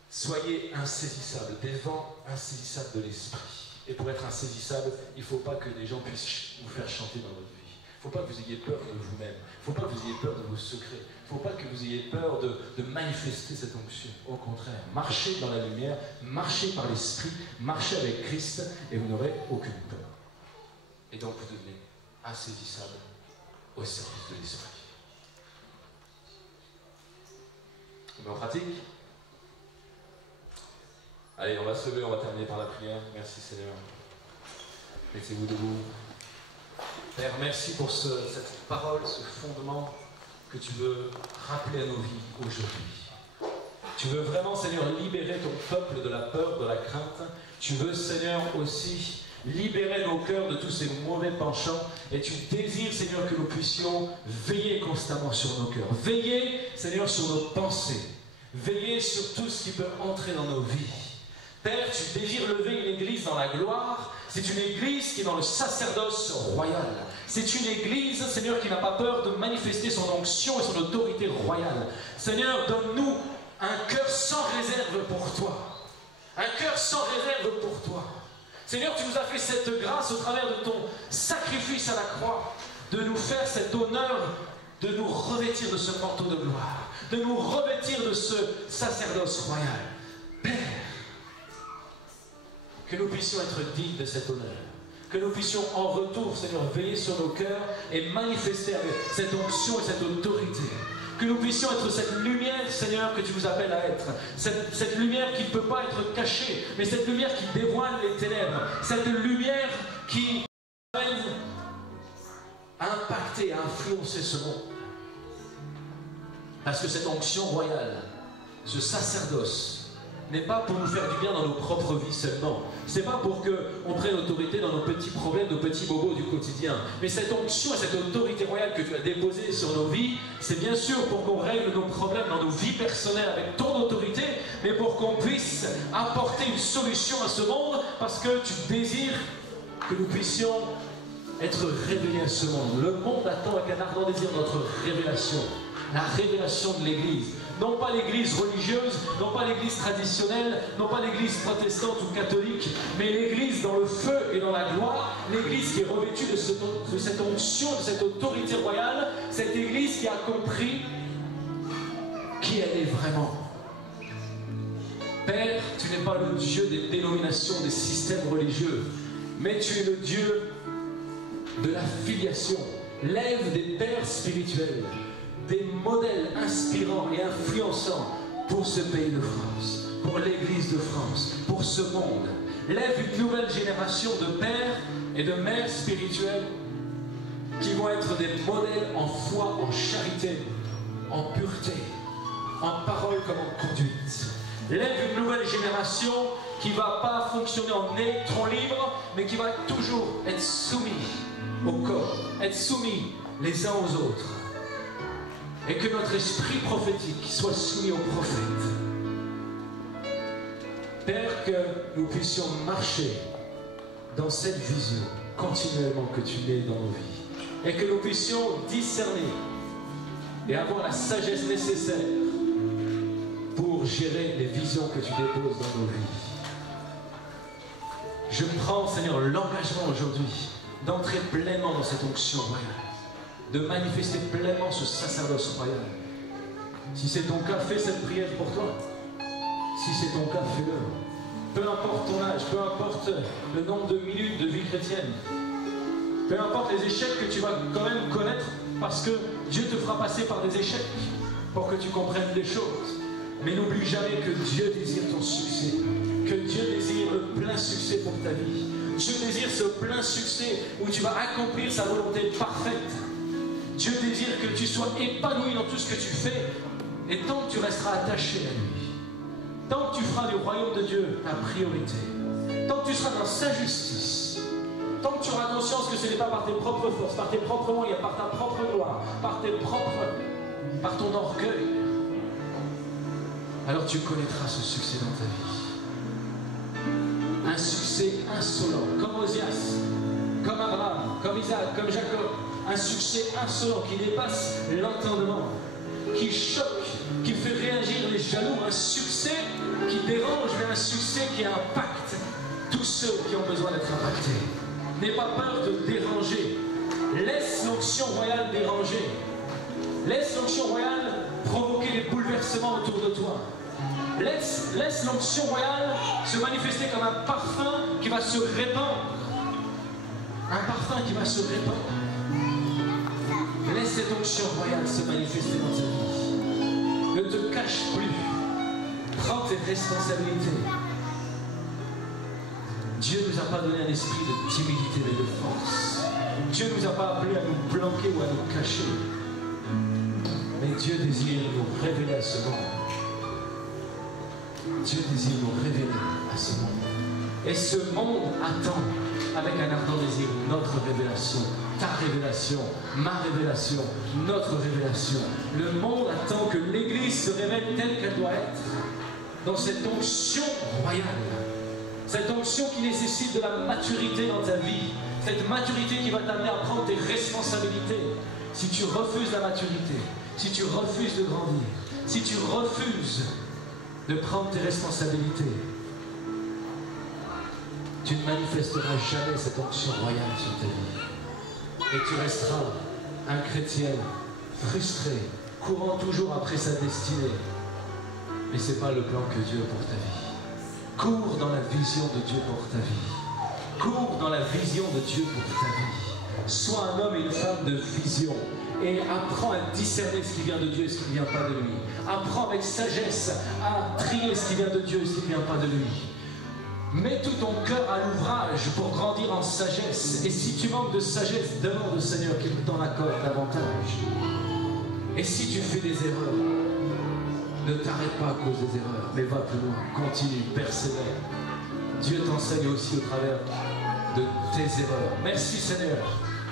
Soyez insaisissables, des vents insaisissables de l'esprit. Et pour être insaisissable, il ne faut pas que les gens puissent vous faire chanter dans votre vie. Il ne faut pas que vous ayez peur de vous-même. Il ne faut pas que vous ayez peur de vos secrets. Il ne faut pas que vous ayez peur de manifester cette onction. Au contraire, marchez dans la lumière, marchez par l'esprit, marchez avec Christ et vous n'aurez aucune peur. Et donc vous devenez insaisissable au service de l'esprit. On met en pratique? Allez, on va se lever, on va terminer par la prière. Merci Seigneur. Mettez-vous debout. Père, merci pour cette parole, ce fondement que tu veux rappeler à nos vies aujourd'hui. Tu veux vraiment, Seigneur, libérer ton peuple de la peur, de la crainte. Tu veux, Seigneur, aussi libérer nos cœurs de tous ces mauvais penchants. Et tu désires, Seigneur, que nous puissions veiller constamment sur nos cœurs. Veiller, Seigneur, sur nos pensées. Veiller sur tout ce qui peut entrer dans nos vies. Père, tu désires lever une église dans la gloire. C'est une église qui est dans le sacerdoce royal. C'est une église, Seigneur, qui n'a pas peur de manifester son onction et son autorité royale. Seigneur, donne-nous un cœur sans réserve pour toi. Un cœur sans réserve pour toi. Seigneur, tu nous as fait cette grâce au travers de ton sacrifice à la croix, de nous faire cet honneur, de nous revêtir de ce manteau de gloire, de nous revêtir de ce sacerdoce royal. Père, que nous puissions être dignes de cet honneur, que nous puissions en retour, Seigneur, veiller sur nos cœurs et manifester avec cette onction et cette autorité. Que nous puissions être cette lumière, Seigneur, que tu nous appelles à être. Cette lumière qui ne peut pas être cachée, mais cette lumière qui dévoile les ténèbres. Cette lumière qui amène à impacter, à influencer ce monde. Parce que cette onction royale, ce sacerdoce, n'est pas pour nous faire du bien dans nos propres vies seulement. C'est pas pour qu'on prenne autorité dans nos petits problèmes, nos petits bobos du quotidien. Mais cette onction et cette autorité royale que tu as déposée sur nos vies, c'est bien sûr pour qu'on règle nos problèmes dans nos vies personnelles avec ton autorité, mais pour qu'on puisse apporter une solution à ce monde, parce que tu désires que nous puissions être révélés à ce monde. Le monde attend avec un ardent désir notre révélation. La révélation de l'Église. Non pas l'Église religieuse, non pas l'Église traditionnelle, non pas l'Église protestante ou catholique, mais l'Église dans le feu et dans la gloire, l'Église qui est revêtue de cette onction, de cette autorité royale, cette Église qui a compris qui elle est vraiment. Père, tu n'es pas le Dieu des dénominations, des systèmes religieux, mais tu es le Dieu de la filiation. Lève des pères spirituels, des modèles inspirants et influençants pour ce pays de France, pour l'Église de France, pour ce monde. Lève une nouvelle génération de pères et de mères spirituels qui vont être des modèles en foi, en charité, en pureté, en parole comme en conduite. Lève une nouvelle génération qui ne va pas fonctionner en électron libre, mais qui va toujours être soumis au corps, être soumis les uns aux autres. Et que notre esprit prophétique soit soumis aux prophètes. Père, que nous puissions marcher dans cette vision continuellement que tu mets dans nos vies. Et que nous puissions discerner et avoir la sagesse nécessaire pour gérer les visions que tu déposes dans nos vies. Je prends, Seigneur, l'engagement aujourd'hui d'entrer pleinement dans cette onction royale, de manifester pleinement ce sacerdoce royal. Si c'est ton cas, fais cette prière pour toi. Si c'est ton cas, fais-le. Peu importe ton âge, peu importe le nombre de minutes de vie chrétienne, peu importe les échecs que tu vas quand même connaître, parce que Dieu te fera passer par des échecs pour que tu comprennes des choses. Mais n'oublie jamais que Dieu désire ton succès, que Dieu désire le plein succès pour ta vie. Dieu désire ce plein succès où tu vas accomplir sa volonté parfaite. Dieu désire que tu sois épanoui dans tout ce que tu fais, et tant que tu resteras attaché à lui, tant que tu feras du royaume de Dieu ta priorité, tant que tu seras dans sa justice, tant que tu auras conscience que ce n'est pas par tes propres forces, par tes propres moyens, par ta propre gloire, par ton orgueil, alors tu connaîtras ce succès dans ta vie. Un succès insolent, comme Osias, comme Abraham, comme Isaac, comme Jacob. Un succès insolent qui dépasse l'entendement, qui choque, qui fait réagir les jaloux. Un succès qui dérange, mais un succès qui impacte tous ceux qui ont besoin d'être impactés. N'aie pas peur de déranger. Laisse l'onction royale déranger. Laisse l'onction royale provoquer des bouleversements autour de toi. Laisse l'onction royale se manifester comme un parfum qui va se répandre. Un parfum qui va se répandre. Laisse cette onction royale se manifester dans ta vie. Ne te cache plus. Prends tes responsabilités. Dieu ne nous a pas donné un esprit de timidité mais de force. Dieu ne nous a pas appelés à nous planquer ou à nous cacher. Dieu désire nous révéler à ce monde. Dieu désire nous révéler à ce monde. Et ce monde attend avec un ardent désir notre révélation, ta révélation, ma révélation, notre révélation. Le monde attend que l'Église se révèle telle qu'elle doit être dans cette onction royale. Cette onction qui nécessite de la maturité dans ta vie. Cette maturité qui va t'amener à prendre tes responsabilités. Si tu refuses la maturité, si tu refuses de grandir, si tu refuses de prendre tes responsabilités, tu ne manifesteras jamais cette onction royale sur ta vie. Et tu resteras un chrétien frustré, courant toujours après sa destinée. Mais ce n'est pas le plan que Dieu a pour ta vie. Cours dans la vision de Dieu pour ta vie. Cours dans la vision de Dieu pour ta vie. Sois un homme et une femme de vision. Et apprends à discerner ce qui vient de Dieu et ce qui ne vient pas de lui. Apprends avec sagesse à trier ce qui vient de Dieu et ce qui ne vient pas de lui. Mets tout ton cœur à l'ouvrage pour grandir en sagesse. Et si tu manques de sagesse, demande au Seigneur qu'il t'en accorde davantage. Et si tu fais des erreurs, ne t'arrête pas à cause des erreurs, mais va plus loin, continue, persévère. Dieu t'enseigne aussi au travers de tes erreurs. Merci Seigneur,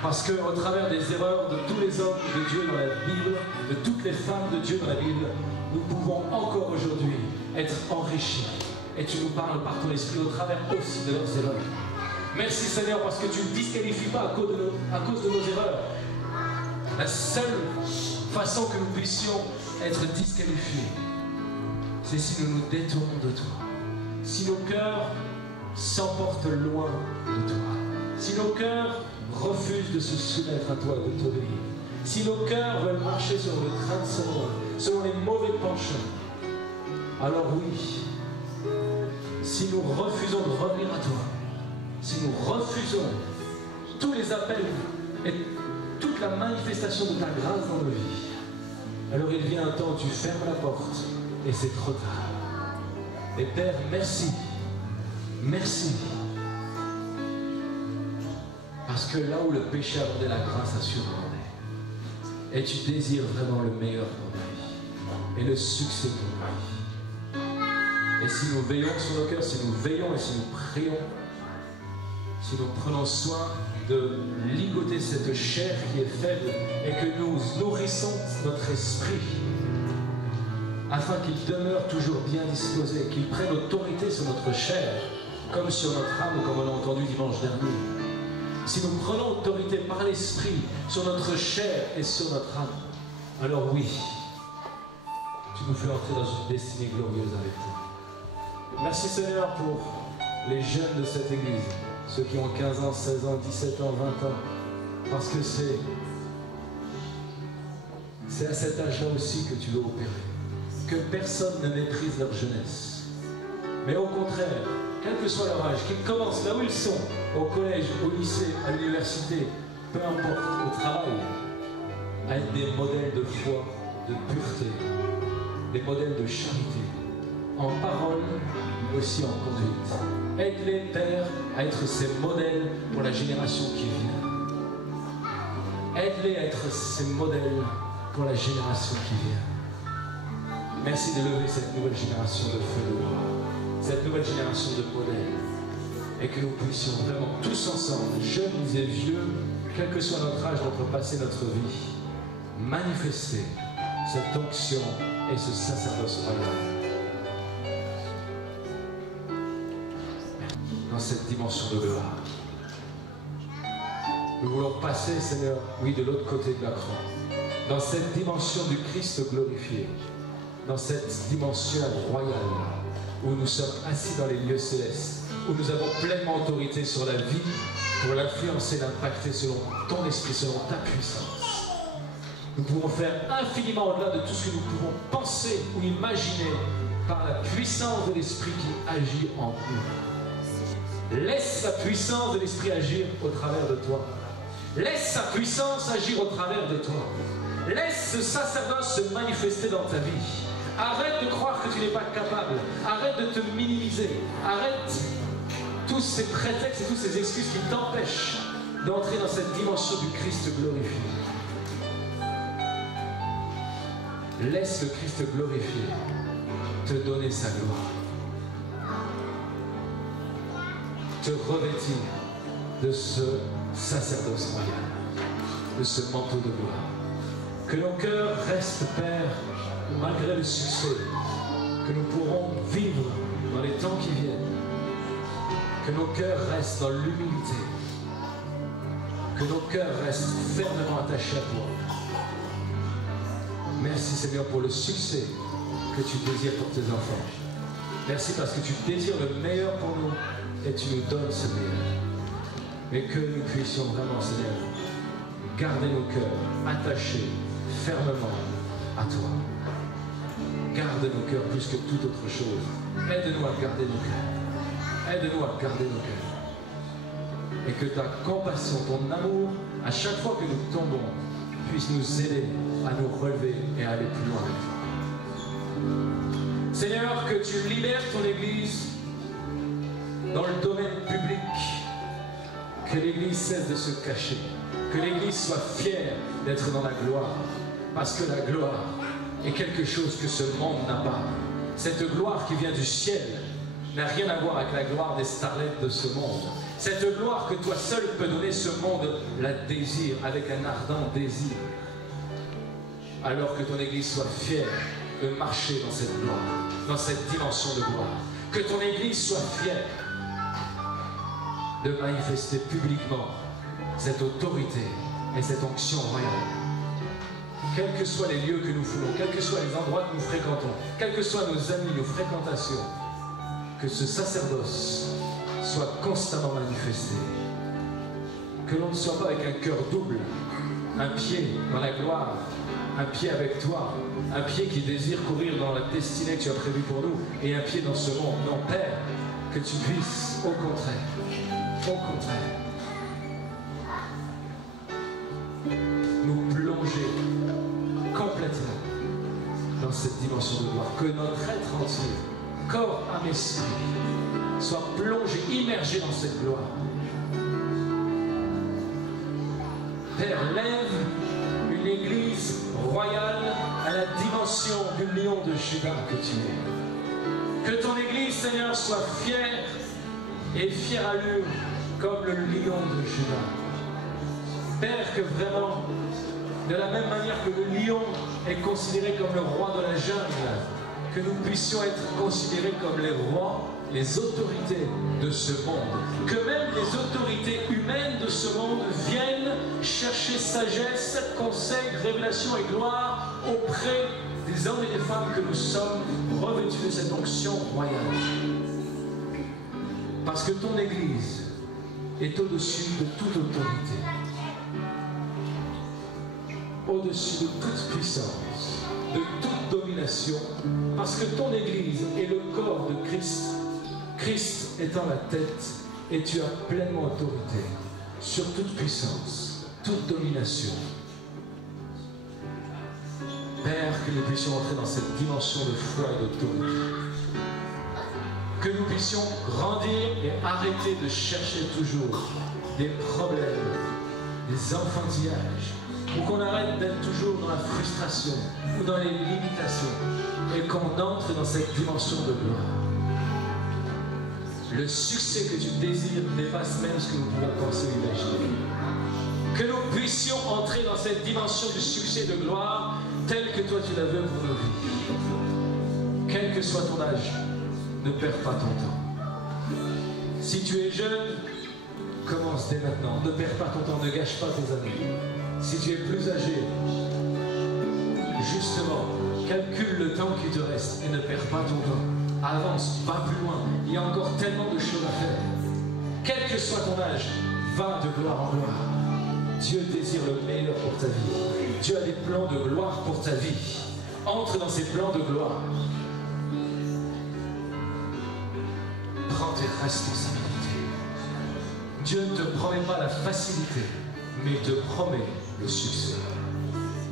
parce qu'au travers des erreurs de tous les hommes de Dieu dans la Bible, de toutes les femmes de Dieu dans la Bible, nous pouvons encore aujourd'hui être enrichis. Et tu nous parles par ton esprit au travers aussi de leurs erreurs. Merci Seigneur, parce que tu ne disqualifies pas à cause de nos erreurs. La seule façon que nous puissions être disqualifiés, c'est si nous nous détournons de toi. Si nos cœurs s'emportent loin de toi. Si nos cœurs refusent de se soumettre à toi, de t'obéir. Si nos cœurs veulent marcher sur le train de ce monde, selon les mauvais penchants, alors oui, si nous refusons de revenir à toi, si nous refusons tous les appels et toute la manifestation de ta grâce dans nos vies, alors il vient un temps où tu fermes la porte et c'est trop tard. Et Père, merci. Merci. Parce que là où le péché a demandé, la grâce a surabondé. Et tu désires vraiment le meilleur pour ta vie. Et le succès pour ta vie. Et si nous veillons sur nos cœurs, si nous veillons et si nous prions, si nous prenons soin de ligoter cette chair qui est faible et que nous nourrissons notre esprit afin qu'il demeure toujours bien disposé, qu'il prenne autorité sur notre chair comme sur notre âme, comme on l'a entendu dimanche dernier. Si nous prenons autorité par l'esprit sur notre chair et sur notre âme, alors oui, tu nous fais entrer dans une destinée glorieuse avec toi. Merci Seigneur pour les jeunes de cette église, ceux qui ont 15 ans, 16 ans, 17 ans, 20 ans, parce que c'est à cet âge-là aussi que tu veux opérer. Que personne ne méprise leur jeunesse, mais au contraire, quel que soit leur âge, qu'ils commencent là où ils sont, au collège, au lycée, à l'université, peu importe, au travail, à être des modèles de foi, de pureté, des modèles de charité, en parole, mais aussi en conduite. Aide-les, Père, à être ces modèles pour la génération qui vient. Aide-les à être ces modèles pour la génération qui vient. Merci de lever cette nouvelle génération de feu de gloire, cette nouvelle génération de modèles, et que nous puissions vraiment tous ensemble, jeunes et vieux, quel que soit notre âge, notre passé, notre vie, manifester cette onction et ce sacerdoce royal dans cette dimension de gloire. Nous voulons passer, Seigneur, oui, de l'autre côté de la croix, dans cette dimension du Christ glorifié, dans cette dimension royale, où nous sommes assis dans les lieux célestes, où nous avons pleinement autorité sur la vie pour l'influencer, l'impacter selon ton esprit, selon ta puissance. Nous pouvons faire infiniment au-delà de tout ce que nous pouvons penser ou imaginer par la puissance de l'esprit qui agit en nous. Laisse la puissance de l'esprit agir au travers de toi. Laisse sa puissance agir au travers de toi. Laisse ce sacerdoce se manifester dans ta vie. Arrête de croire que tu n'es pas capable. Arrête de te minimiser. Arrête tous ces prétextes et toutes ces excuses qui t'empêchent d'entrer dans cette dimension du Christ glorifié. Laisse le Christ glorifié te donner sa gloire. Te revêtir de ce sacerdoce royal, de ce manteau de gloire. Que nos cœurs restent, Père, malgré le succès, que nous pourrons vivre dans les temps qui viennent. Que nos cœurs restent dans l'humilité. Que nos cœurs restent fermement attachés à toi. Merci Seigneur pour le succès que tu désires pour tes enfants. Merci parce que tu désires le meilleur pour nous et tu nous donnes ce meilleur. Mais que nous puissions vraiment, Seigneur, garder nos cœurs attachés fermement à toi. Garde nos cœurs plus que toute autre chose. Aide-nous à garder nos cœurs. Aide-nous à garder nos cœurs. Et que ta compassion, ton amour, à chaque fois que nous tombons, puisse nous aider à nous relever et à aller plus loin avec toi. Seigneur, que tu libères ton Église dans le domaine public. Que l'Église cesse de se cacher. Que l'Église soit fière d'être dans la gloire. Parce que la gloire est quelque chose que ce monde n'a pas. Cette gloire qui vient du ciel n'a rien à voir avec la gloire des starlettes de ce monde. Cette gloire que toi seul peux donner, ce monde la désire avec un ardent désir. Alors que ton Église soit fière de marcher dans cette gloire, dans cette dimension de gloire. Que ton Église soit fière de manifester publiquement cette autorité et cette onction royale. Quels que soient les lieux que nous foulons, quels que soient les endroits que nous fréquentons, quels que soient nos amis, nos fréquentations, que ce sacerdoce soit constamment manifesté. Que l'on ne soit pas avec un cœur double, un pied dans la gloire, un pied avec toi, un pied qui désire courir dans la destinée que tu as prévue pour nous, et un pied dans ce monde. Non, Père, que tu puisses, au contraire, nous plonger complètement dans cette dimension de gloire. Que notre être entier, corps, âme, esprit, soit plongé, immergé dans cette gloire. Père, lève une église royale à la dimension du lion de Juda que tu es. Que ton église, Seigneur, soit fière et fière allure comme le lion de Juda. Père, que vraiment, de la même manière que le lion est considéré comme le roi de la jungle, que nous puissions être considérés comme les rois, les autorités de ce monde. Que même les autorités humaines de ce monde viennent chercher sagesse, conseil, révélation et gloire auprès des hommes et des femmes que nous sommes, revêtus de cette onction royale. Parce que ton Église est au-dessus de toute autorité, au-dessus de toute puissance, de toute domination, parce que ton Église est le corps de Christ, Christ étant la tête, et tu as pleinement autorité sur toute puissance, toute domination. Père, que nous puissions entrer dans cette dimension de foi et d'autorité. Que nous puissions grandir et arrêter de chercher toujours des problèmes, des enfantillages, ou qu'on arrête d'être toujours dans la frustration ou dans les limitations, et qu'on entre dans cette dimension de gloire. Le succès que tu désires dépasse même ce que nous pouvons penser ou imaginer. Que nous puissions entrer dans cette dimension du succès de gloire tel que toi tu la veux pour nos vies. Quel que soit ton âge, ne perds pas ton temps. Si tu es jeune, commence dès maintenant. Ne perds pas ton temps, ne gâche pas tes années. Si tu es plus âgé, justement, calcule le temps qui te reste et ne perds pas ton temps. Avance, va plus loin. Il y a encore tellement de choses à faire. Quel que soit ton âge, va de gloire en gloire. Dieu désire le meilleur pour ta vie. Dieu a des plans de gloire pour ta vie. Entre dans ces plans de gloire. Prends tes responsabilités. Dieu ne te promet pas la facilité, mais il te promet le succès.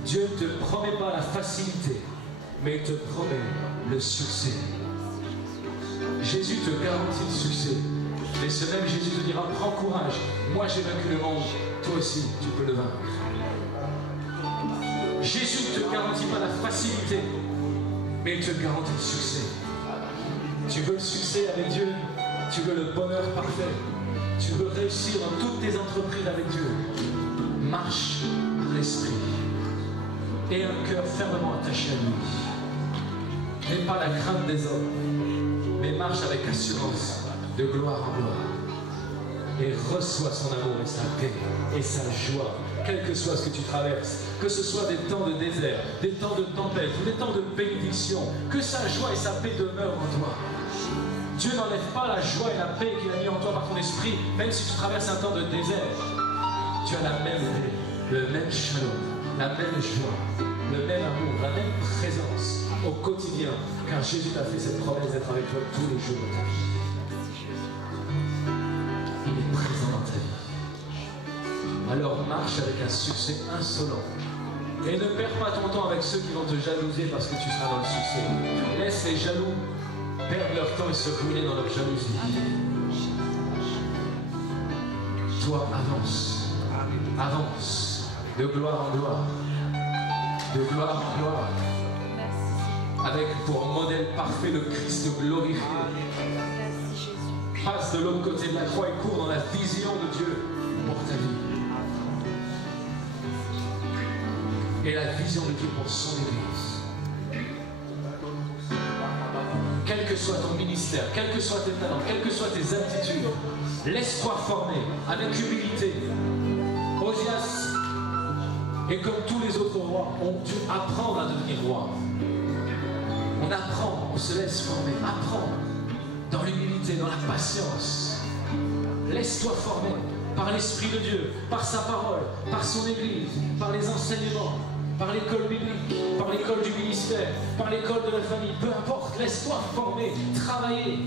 Dieu ne te promet pas la facilité, mais il te promet le succès. Jésus te garantit le succès. Mais ce même Jésus te dira, prends courage, moi j'ai vaincu le monde, toi aussi tu peux le vaincre. Jésus ne te garantit pas la facilité, mais il te garantit le succès. Tu veux le succès avec Dieu, tu veux le bonheur parfait, tu veux réussir dans toutes tes entreprises avec Dieu. Marche par l'esprit et un cœur fermement attaché à lui. N'aie pas la crainte des hommes, mais marche avec assurance de gloire en gloire. Et reçois son amour et sa paix et sa joie, quel que soit ce que tu traverses, que ce soit des temps de désert, des temps de tempête ou des temps de bénédiction, que sa joie et sa paix demeurent en toi. Dieu n'enlève pas la joie et la paix qu'il a mis en toi par ton esprit, même si tu traverses un temps de désert. Tu as la même paix, le même shalom, la même joie, le même amour, la même présence au quotidien, car Jésus t'a fait cette promesse d'être avec toi tous les jours de ta vie. Il est présent dans ta vie. Alors marche avec un succès insolent. Et ne perds pas ton temps avec ceux qui vont te jalouser parce que tu seras dans le succès. Laisse les jaloux perdre leur temps et se ruiner dans leur jalousie. Toi, avance. Avance. De gloire en gloire. De gloire en gloire. Avec pour modèle parfait le Christ glorifié. Passe de l'autre côté de la croix et cours dans la vision de Dieu pour ta vie. Et la vision de Dieu pour son Église. Quel que soit ton ministère, quels que soient tes talents, quelles que soient tes aptitudes, laisse-toi former avec humilité. Osias, et comme tous les autres rois, ont dû apprendre à devenir roi. On apprend, on se laisse former, apprends dans l'humilité, dans la patience. Laisse-toi former par l'Esprit de Dieu, par sa parole, par son Église, par les enseignements, par l'école biblique, par l'école du ministère, par l'école de la famille, peu importe, laisse-toi former, travailler.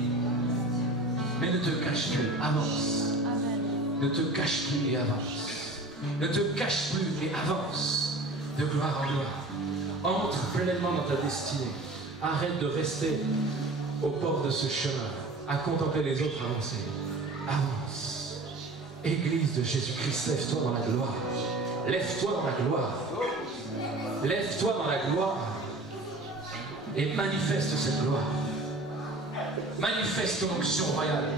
Mais ne te cache plus, avance. Amen. Ne te cache plus et avance. Ne te cache plus et avance de gloire en gloire. Entre pleinement dans ta destinée. Arrête de rester au bord de ce chemin, à contempler les autres avancer. Avance. Église de Jésus-Christ, lève-toi dans la gloire. Lève-toi dans la gloire. Lève-toi dans la gloire et manifeste cette gloire. Manifeste ton onction royale.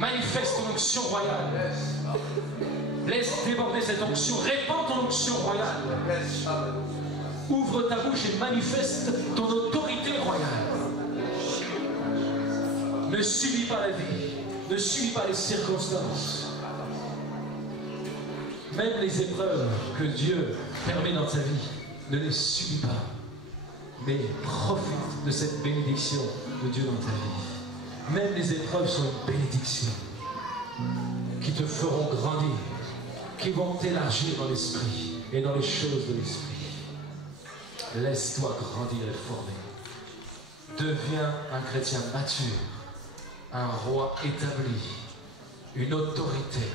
Manifeste ton onction royale. Laisse déborder cette onction. Répands ton onction royale. Ouvre ta bouche et manifeste ton autorité royale. Ne subis pas la vie. Ne subis pas les circonstances. Même les épreuves que Dieu permet dans ta vie, ne les subis pas. Mais profite de cette bénédiction de Dieu dans ta vie. Même les épreuves sont une bénédiction qui te feront grandir, qui vont t'élargir dans l'esprit et dans les choses de l'esprit. Laisse-toi grandir et former. Deviens un chrétien mature, un roi établi, une autorité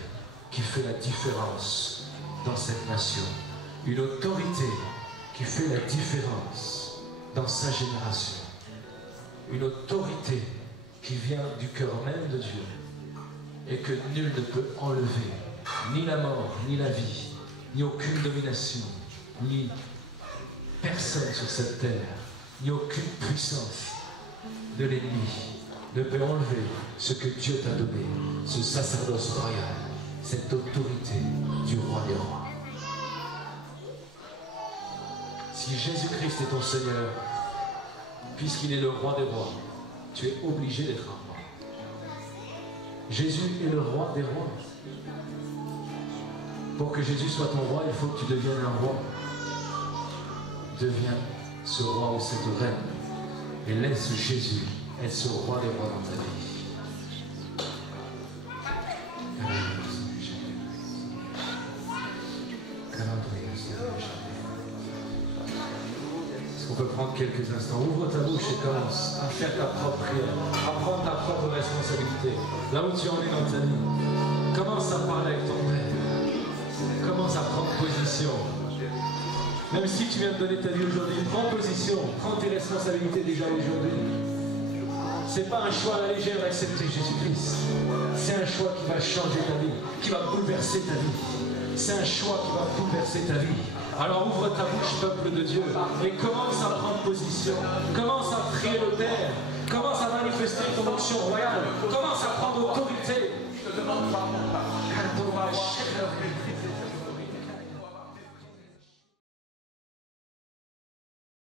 qui fait la différence dans cette nation. Une autorité qui fait la différence dans sa génération. Une autorité qui vient du cœur même de Dieu et que nul ne peut enlever, ni la mort, ni la vie, ni aucune domination, ni personne sur cette terre, ni aucune puissance de l'ennemi ne peut enlever ce que Dieu t'a donné, ce sacerdoce royal, cette autorité du roi des rois. Si Jésus-Christ est ton Seigneur, puisqu'il est le roi des rois, tu es obligé d'être un roi. Jésus est le roi des rois. Pour que Jésus soit ton roi, il faut que tu deviennes un roi. Deviens ce roi ou cette reine et laisse Jésus être ce roi des rois dans ta vie. Est-ce qu'on peut prendre quelques instants? Ouvre ta bouche et commence à faire ta propre prière, à prendre ta propre responsabilité. Là où tu en es dans ta vie, commence à parler avec ton Père. Commence à prendre position. Même si tu viens de donner ta vie aujourd'hui, prends position, prends tes responsabilités déjà aujourd'hui. C'est pas un choix à la légère d'accepter Jésus-Christ. C'est un choix qui va changer ta vie, qui va bouleverser ta vie. C'est un choix qui va bouleverser ta vie. Alors ouvre ta bouche, peuple de Dieu, et commence à prendre position. Commence à prier le Père. Commence à manifester ton onction royale. Commence à prendre autorité.